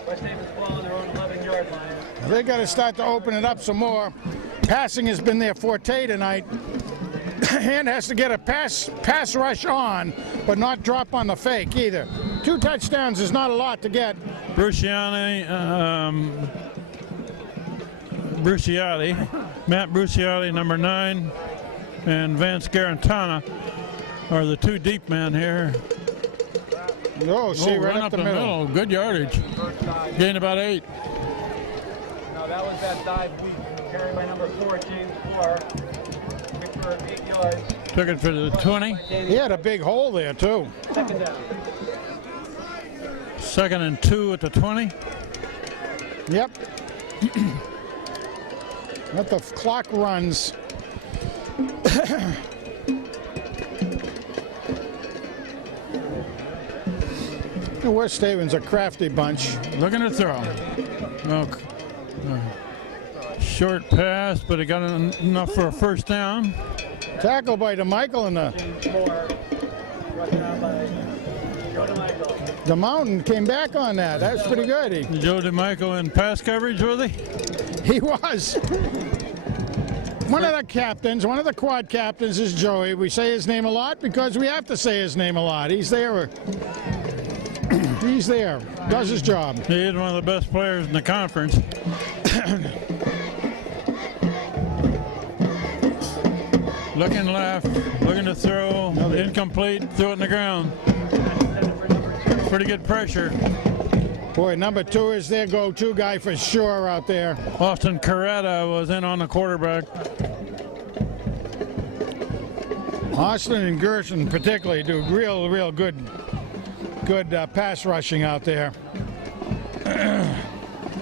West Haven's ball on their own 11-yard line. They got to start to open it up some more. Passing has been their forte tonight. Hand has to get a pass rush on, but not drop on the fake either. 2 touchdowns is not a lot to get. Matt Bruciati, number 9, and Vance Garantana are the 2 deep men here. Oh, see, right run up the middle. Good yardage. Gained about 8. Now that was that dive weak. Carried by number 4, James Moore. Good for 8 yards. Took it for the 20. He had a big hole there, too. Second down. 2nd and 2 at the 20. Yep. Let the clock runs. The West Haven's a crafty bunch. Looking to throw. Short pass, but it got enough for a first down. Tackle by DeMichael and James Moore. Rushed out by Joe DeMichael. the Mountain came back on that. That was pretty good. Joe DeMichael in pass coverage, was he? He was. One of the captains, one of the quad captains is Joey. We say his name a lot because we have to say his name a lot. He's there. He's there. Does his job. He is one of the best players in the conference. Looking left, looking to throw, incomplete, threw it in the ground. Pretty good pressure. Boy, number 2 is their go-to guy for sure out there. Austin Coretta was in on the quarterback. Austin and Gerson particularly do real good pass rushing out there.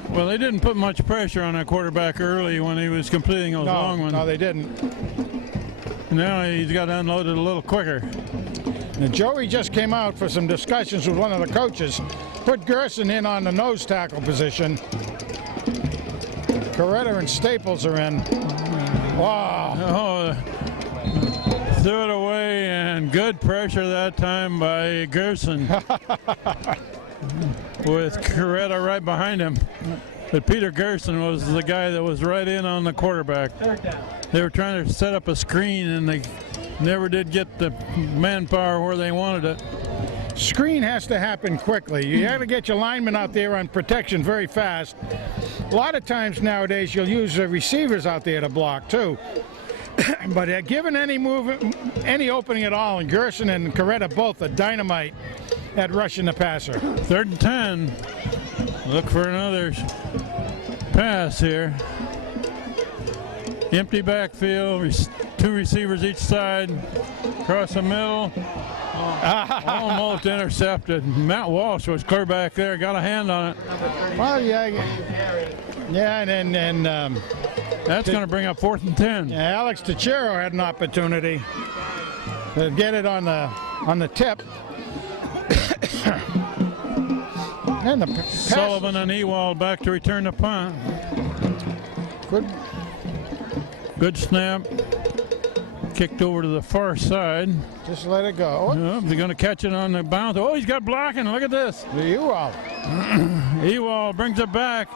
Well, they didn't put much pressure on that quarterback early when he was completing those long ones. No, they didn't. Now he's got unloaded a little quicker. And Joey just came out for some discussions with one of the coaches. Put Gerson in on the nose tackle position. Coretta and Staples are in. Wow. Oh, threw it away, and good pressure that time by Gerson. With Coretta right behind him. But Peter Gerson was the guy that was right in on the quarterback. They were trying to set up a screen, and they never did get the manpower where they wanted it. Screen has to happen quickly. You have to get your linemen out there on protection very fast. A lot of times nowadays you'll use the receivers out there to block too. But given any any opening at all, and Gerson and Coretta both are dynamite at rushing the passer. 3rd and 10. Look for another pass here. Empty backfield, 2 receivers each side. Across the middle. Almost intercepted. Matt Walsh was clear back there, got a hand on it. Well, yeah, and That's going to bring up 4th and 10. yeah, Alex Tachero had an opportunity to get it on the tip. And the pass, Sullivan and Ewald back to return the punt. Good snap. Kicked over to the far side. just let it go. They're going to catch it on the bounce. Oh, he's got blocking. Look at this. You all. Ewald brings it back.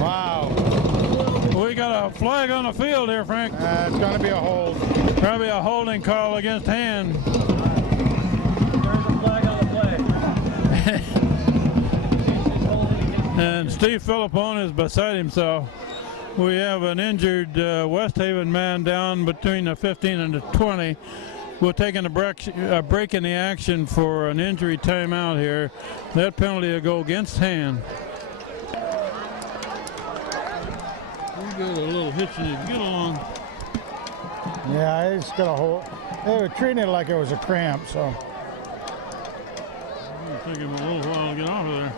Wow. We got a flag on the field here, Frank. It's going to be a hold. Probably a holding call against Hand. There's a flag on the play. And Steve Philippone is beside himself. We have an injured West Haven man down between the 15 and the 20. We're taking a break in the action for an injury timeout here. That penalty will go against Hand. We got a little hitch in his get along. Yeah, it's got a hold. They were treating it like it was a cramp, so. It'll take him a little while to get out of there.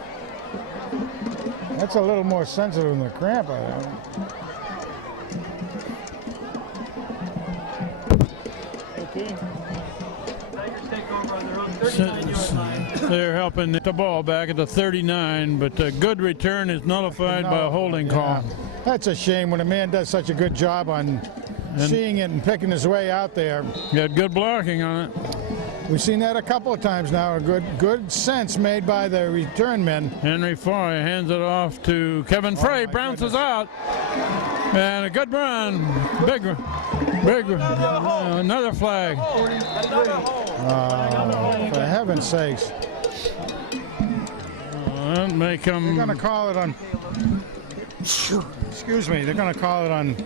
That's a little more sensitive than the cramp, I think. Okay. Tigers take over on their own 39-yard line. They're helping the ball back at the 39, but a good return is nullified by a holding call. That's a shame when a man does such a good job on seeing it and picking his way out there. He had good blocking on it. We've seen that a couple of times now. A good sense made by the return men. Henry Foy hands it off to Kevin Frey, bounces out, and a good run, big another flag. For heaven's sakes. That may come. They're going to call it on. Excuse me. They're going to call it on.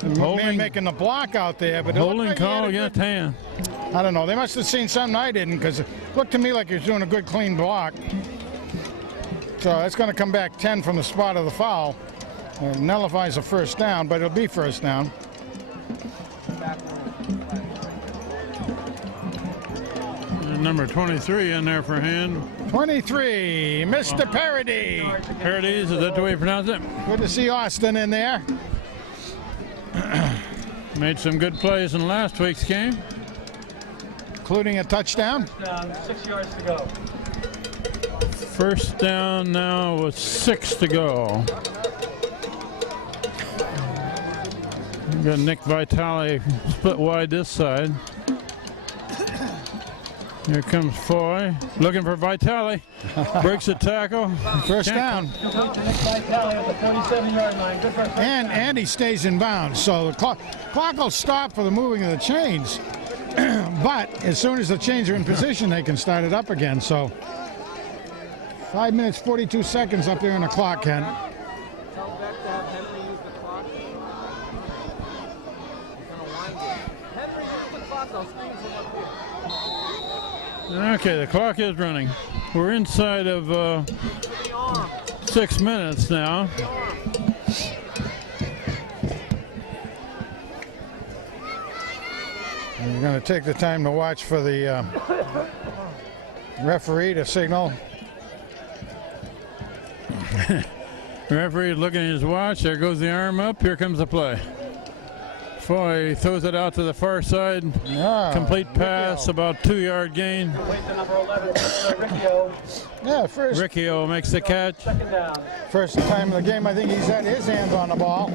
The man making the block out there, but Holding like call against Hand. I don't know. They must have seen something I didn't, because it looked to me like he was doing a good, clean block. So that's going to come back 10 from the spot of the foul. It nullifies a first down, but it'll be first down. And number 23 in there for Hand. 23, Mr. Parody. Paradis, is that the way you pronounce it? Good to see Austin in there. Made some good plays in last week's game. Including a touchdown. 6 yards to go. First down now with 6 to go. We got Nick Vitale split wide this side. Here comes Foy, looking for Vitale. Breaks the tackle. First down. Vitale at the 47-yard line. Good first down. And he stays in bounds. So the clock will stop for the moving of the chains. But as soon as the chains are in position, they can start it up again. So 5 minutes, 42 seconds up there on the clock, Ken. Tell Beck to have Henry use the clock. He's gonna wind it. Henry, use the clock. I'll squeeze him up here. Okay, the clock is running. We're inside of 6 minutes now. And you're going to take the time to watch for the referee to signal. The referee is looking at his watch. There goes the arm up. Here comes the play. Foy throws it out to the far side. Yeah, Complete pass, about 2-yard gain. Wait to number 11, Riccio. Yeah, first Riccio makes the catch. Second down. First time of the game, I think he's had his hands on the ball.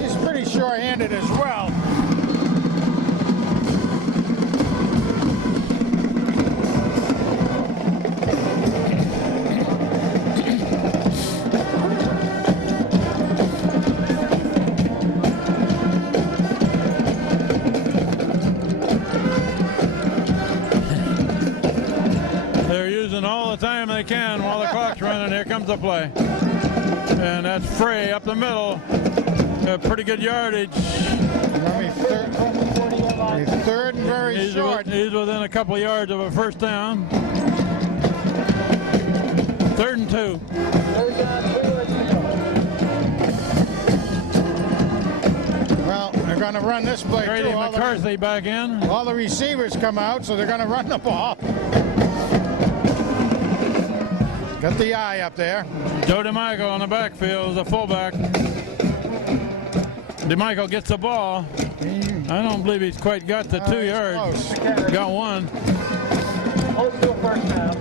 He's pretty sure-handed as well. They're using all the time they can while the clock's running. Here comes the play. And that's Frey up the middle. Pretty good yardage. Third and very short. He's within a couple of yards of a first down. 3rd and 2. Well, they're going to run this play Grady too. McCarthy back in. All the receivers come out, so they're going to run the ball. Got the eye up there. Joe DeMichael on the backfield, the fullback. DeMichael gets the ball. I don't believe he's quite got the 2 yards. Close. Got one. Close to a first down.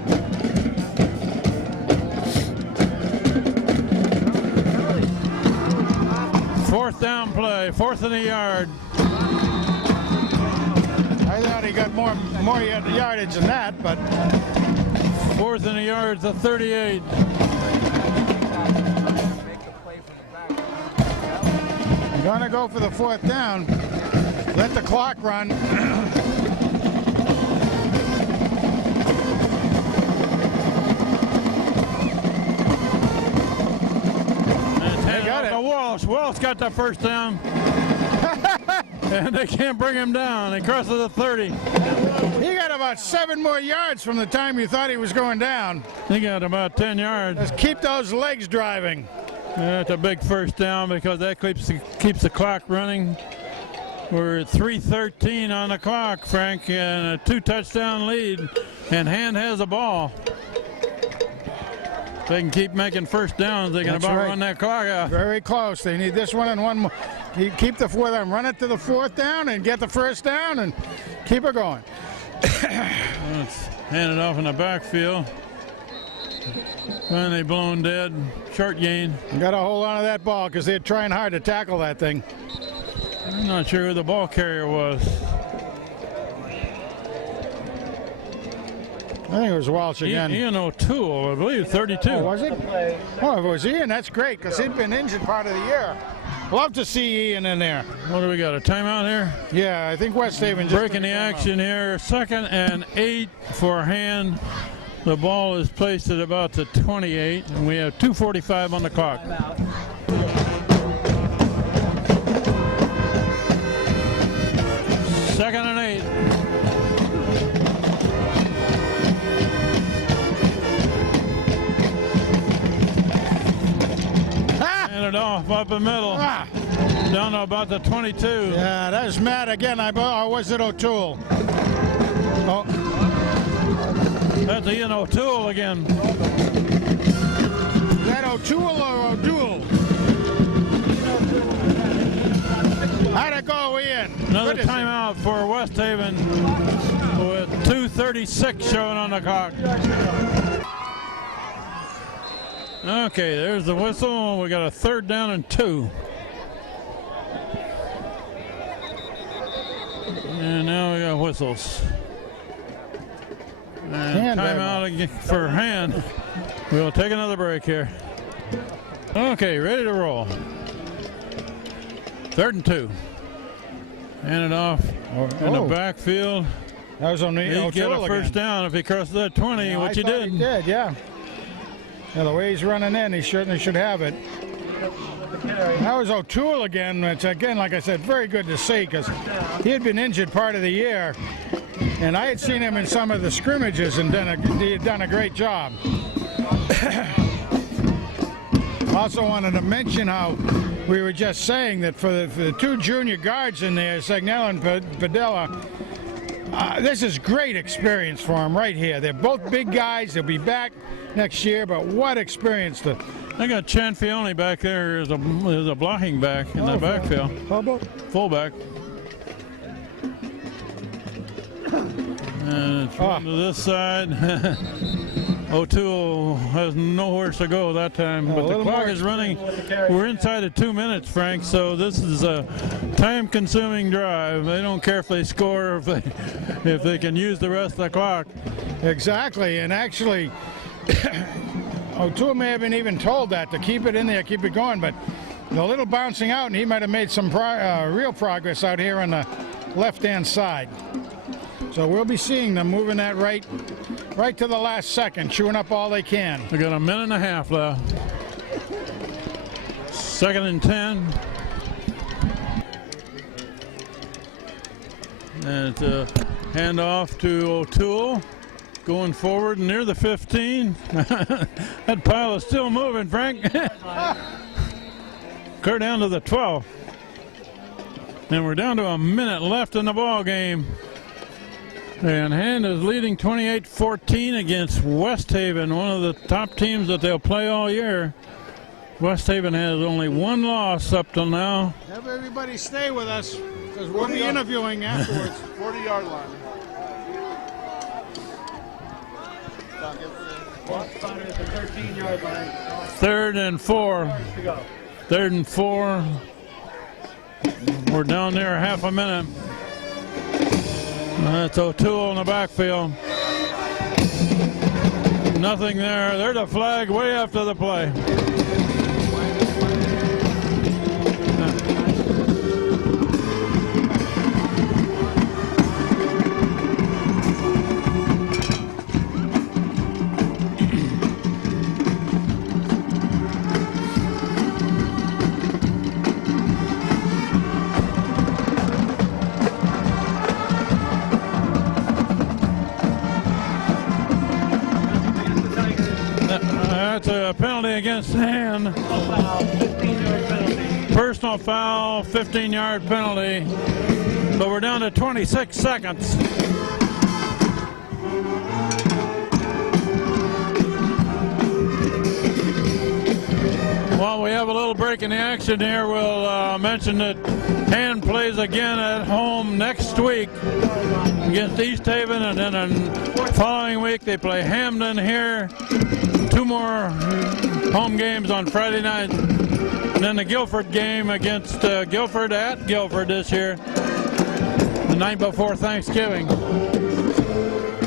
Fourth down play, 4th and a yard. I thought he got more yardage than that, but 4th and a yard, the 38. Make the play from the back. you're going to go for the 4th down. Let the clock run. They got it. Walsh. Walsh got the first down. And they can't bring him down. He crosses the 30. He got about 7 more yards from the time you thought he was going down. He got about 10 yards. Just keep those legs driving. That's a big first down because that keeps the clock running. We're at 3:13 on the clock, Frank, and a 2-touchdown lead. And Hand has the ball. If they can keep making first downs, they can That's about right. run that clock out. Very close. They need this one and one more. Keep the 4th down. Run it to the 4th down and get the first down and keep it going. Let's hand it off in the backfield. Finally blown dead. Short gain. You got to hold on to that ball because they're trying hard to tackle that thing. I'm not sure who the ball carrier was. I think it was Walsh again. Ian O'Toole, I believe, 32. Oh, was it? Oh, if it was Ian, that's great because he'd been injured part of the year. Love to see Ian in there. What do we got, a timeout here? Yeah, I think West Haven just Breaking the action here. 2nd and 8 for Hand. The ball is placed at about the 28, and we have 2:45 on the clock. Second and 8. Hand it off up the middle. Ah, Down to about the 22. yeah, that's Matt again. Or was it O'Toole? Oh, That's Ian O'Toole again. is that O'Toole or O'Doul? How'd it go, Ian? Another Good to see. timeout for West Haven with 2:36 showing on the clock. Okay, there's the whistle. We got a 3rd down and 2. And now we got whistles. And timeout again for Hand. We'll take another break here. Okay, ready to roll. 3rd and 2. Hand it off in the backfield. That was on the He'd get a first down if he crossed that 20, Yeah, which I he thought did. He did, yeah. Yeah, the way he's running in, he certainly should have it. That was O'Toole again, which again, like I said, very good to see because he had been injured part of the year. And I had seen him in some of the scrimmages and he had done a great job. Also wanted to mention how we were just saying that for the 2 junior guards in there, Sagnell and Padilla, this is great experience for them right here. They're both big guys. They'll be back next year, but what experience I got Chanfione back there as a blocking back in the backfield. How about? Fullback. And it's run to this side. O'Toole has nowhere to go that time, but the clock is running. We're inside of 2 minutes, Frank, so this is a time-consuming drive. They don't care if they score or if they can use the rest of the clock. Exactly, and actually, O'Toole may have been even told that to keep it in there, keep it going, but the little bouncing out, and he might have made some real progress out here on the left-hand side. So we'll be seeing them moving that right to the last second, chewing up all they can. We got a minute and a half left. 2nd and 10. And it's a handoff to O'Toole. Going forward near the 15. That pile is still moving, Frank. Clear down to the 12. And we're down to a minute left in the ball game. And Hand is leading 28-14 against West Haven, one of the top teams that they'll play all year. West Haven has only 1 loss up till now. Have everybody stay with us because we'll be interviewing afterwards. 40-yard line. Spotter at the 13-yard line. 3rd and 4. 3rd and 4. We're down there half a minute. That's O'Toole in the backfield. Nothing there. There's a flag way after the play. That's a penalty against Hand. Personal foul, 15-yard penalty. But we're down to 26 seconds. While we have a little break in the action here, we'll mention that Hand plays again at home next week against East Haven, and then the following week they play Hamden here. 2 more home games on Friday night, and then the Guilford game against Guilford at Guilford this year, the night before Thanksgiving.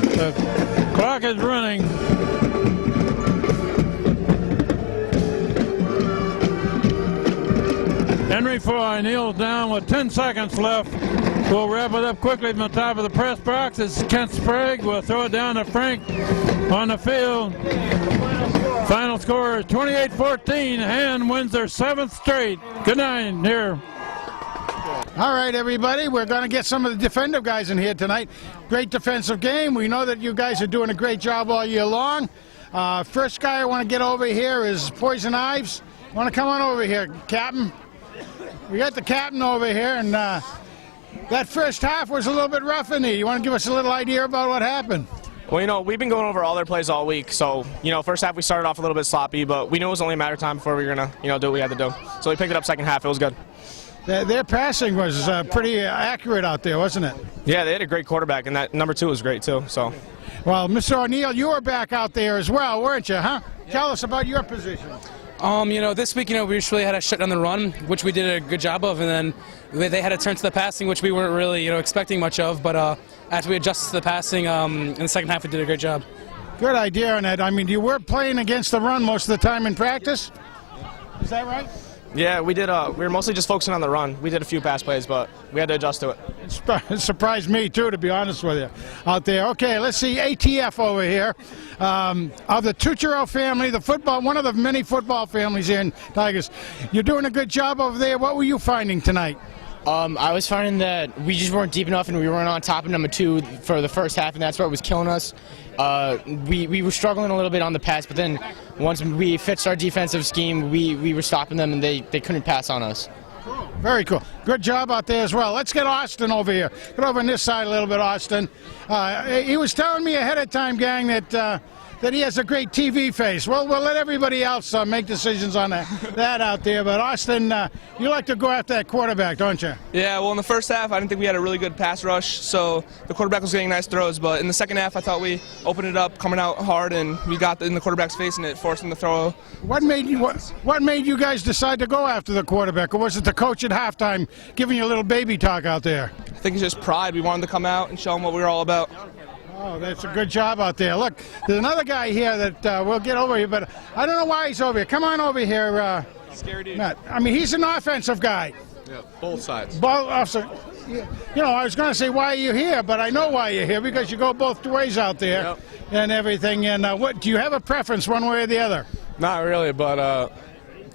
The clock is running. Henry Foy kneels down with 10 seconds left. We'll wrap it up quickly from the top of the press box. It's Kent Sprague. We'll throw it down to Frank on the field. Final score is 28-14. Hand wins their 7th straight. Good night here. All right, everybody, we're going to get some of the defensive guys in here tonight. Great defensive game. We know that you guys are doing a great job all year long. First guy I want to get over here is Poison Ives. Want to come on over here, Captain? We got the captain over here, and that first half was a little bit rough in here. You want to give us a little idea about what happened? Well, we've been going over all their plays all week, so, first half we started off a little bit sloppy, but we knew it was only a matter of time before we were going to, do what we had to do. So we picked it up second half. It was good. Their passing was pretty accurate out there, wasn't it? Yeah, they had a great quarterback, and that number 2 was great, too. So. Well, Mr. O'Neill, you were back out there as well, weren't you, huh? Yeah. Tell us about your position. This week, we just really had to shut down the run, which we did a good job of, and then they had to turn to the passing, which we weren't really, expecting much of. But after we adjusted to the passing in the second half, we did a great job. Good idea on that. I mean, you were playing against the run most of the time in practice? Is that right? Yeah, we did. We were mostly just focusing on the run. We did a few pass plays, but we had to adjust to it. It surprised me, too, to be honest with you, out there. Okay, let's see ATF over here. Of the Tuchero family, one of the many football families here in Tigers. You're doing a good job over there. What were you finding tonight? I was finding that we just weren't deep enough and we weren't on top of number 2 for the first half, and that's what was killing us. We were struggling a little bit on the pass, but then once we fixed our defensive scheme, we were stopping them and they couldn't pass on us. Very cool. Good job out there as well. Let's get Austin over here. Get over on this side a little bit, Austin. He was telling me ahead of time, gang, that he has a great TV face. Well, we'll let everybody else make decisions on that out there. But Austin, you like to go after that quarterback, don't you? Yeah, well, in the first half, I didn't think we had a really good pass rush, so the quarterback was getting nice throws. But in the second half, I thought we opened it up, coming out hard, and we got in the quarterback's face, and it forced him to throw. What made you guys decide to go after the quarterback, or was it the coach at halftime giving you a little baby talk out there? I think it's just pride. We wanted to come out and show them what we were all about. Oh, that's a good job out there. Look, there's another guy here that we'll get over here, but I don't know why he's over here. Come on over here, Scary dude. Matt. I mean, he's an offensive guy. Yeah, both sides. I was going to say, why are you here? But I know why you're here, because you go both ways out there and everything. And what do you have a preference one way or the other? Not really, but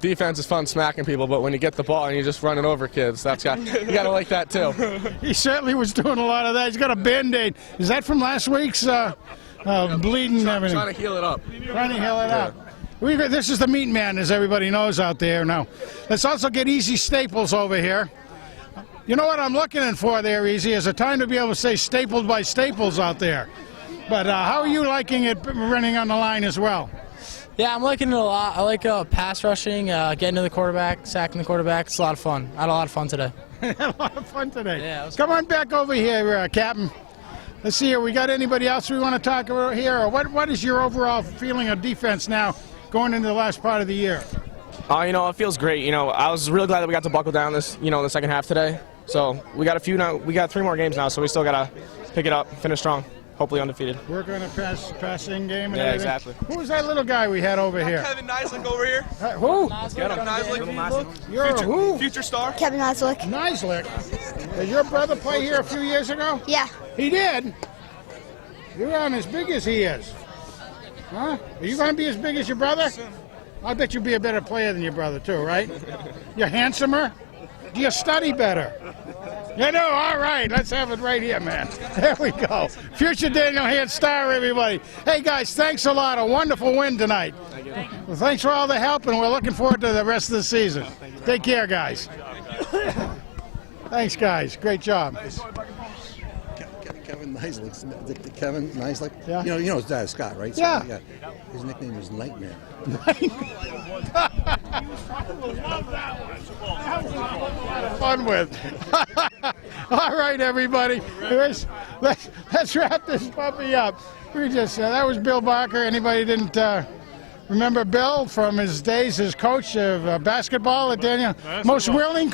defense is fun smacking people, but when you get the ball and you're just running over kids, you got to like that too. He certainly was doing a lot of that. He's got a Band-Aid. Is that from last week's bleeding and everything? Trying to heal it up. Trying to heal it up. This is the meat man, as everybody knows out there now. Let's also get Easy Staples over here. You know what I'm looking for there, Easy, is a time to be able to say stapled by Staples out there. But how are you liking it running on the line as well? Yeah, I'm liking it a lot. I like pass rushing, getting to the quarterback, sacking the quarterback. It's a lot of fun. I had a lot of fun today. A lot of fun today. Yeah, Come on back over here, Captain. Let's see here. We got anybody else we want to talk about here? Or what is your overall feeling of defense now going into the last part of the year? It feels great. I was really glad that we got to buckle down this, the second half today. So we got a few now. We got 3 more games now, so we still got to pick it up, finish strong. Hopefully undefeated. Work on a passing game and yeah, everything. Exactly. Who was that little guy we had over here? Kevin Nislek over here. Who? Get him. Nislek. You're who? Future star. Kevin Nislek. Nislek. Did your brother play here a few years ago? Yeah. He did? You're not as big as he is. Huh? Are you going to be as big as your brother? I bet you'll be a better player than your brother, too, right? You're handsomer? Do you study better? All right. Let's have it right here, man. There we go. Future Daniel Hand star, everybody. Hey, guys, thanks a lot. A wonderful win tonight. Well, thanks for all the help, and we're looking forward to the rest of the season. Take care, guys. Thanks, guys. Great job. Kevin Nislek. Kevin Nislek. Yeah. You know his dad, Scott, right? So, Yeah. His nickname is Nightmare. Fun with. All right, everybody. Let's wrap this puppy up. That was Bill Barker. Anybody didn't remember Bill from his days as coach of basketball at Daniel? Most winning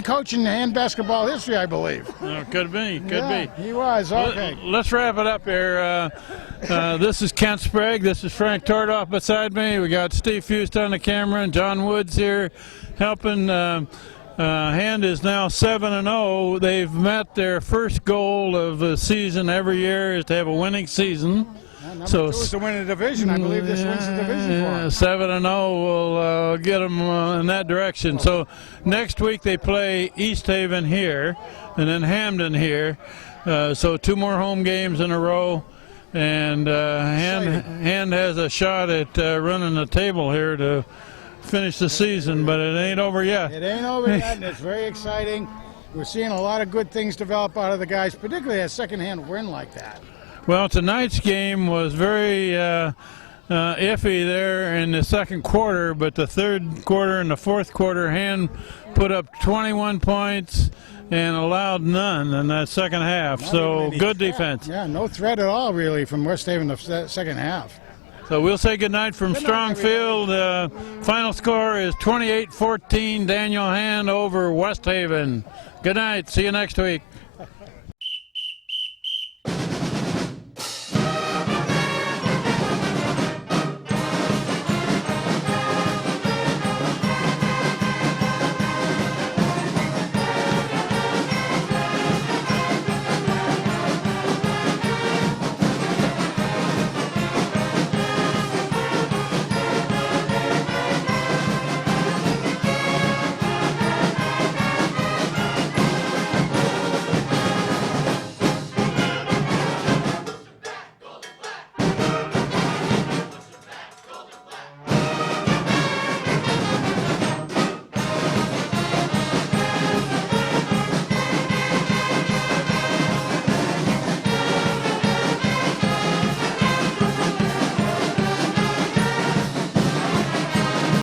coach in hand basketball history, I believe. Could be. He was. Okay. Let's wrap it up here. This is Kent Sprague. This is Frank Tordoff beside me. We got Steve Fust on the camera and John Woods here helping. Hand is now 7-0. They've met their first goal of the season every year is to have a winning season. Number 2 is to win a division. I believe this wins the division for them. 7-0 will get them in that direction. So next week they play East Haven here and then Hamden here. So 2 more home games in a row. And Hand has a shot at running the table here to finish the season, but it ain't over yet. It ain't over yet, and it's very exciting. We're seeing a lot of good things develop out of the guys, particularly a second-hand win like that. Well, tonight's game was very iffy there in the second quarter, but the third quarter and the fourth quarter, Hand put up 21 points and allowed none in that second half. So good defense. Yeah, no threat at all, really, from West Haven the second half. So we'll say goodnight from Strongfield. Final score is 28-14, Daniel Hand over West Haven. Good night. See you next week.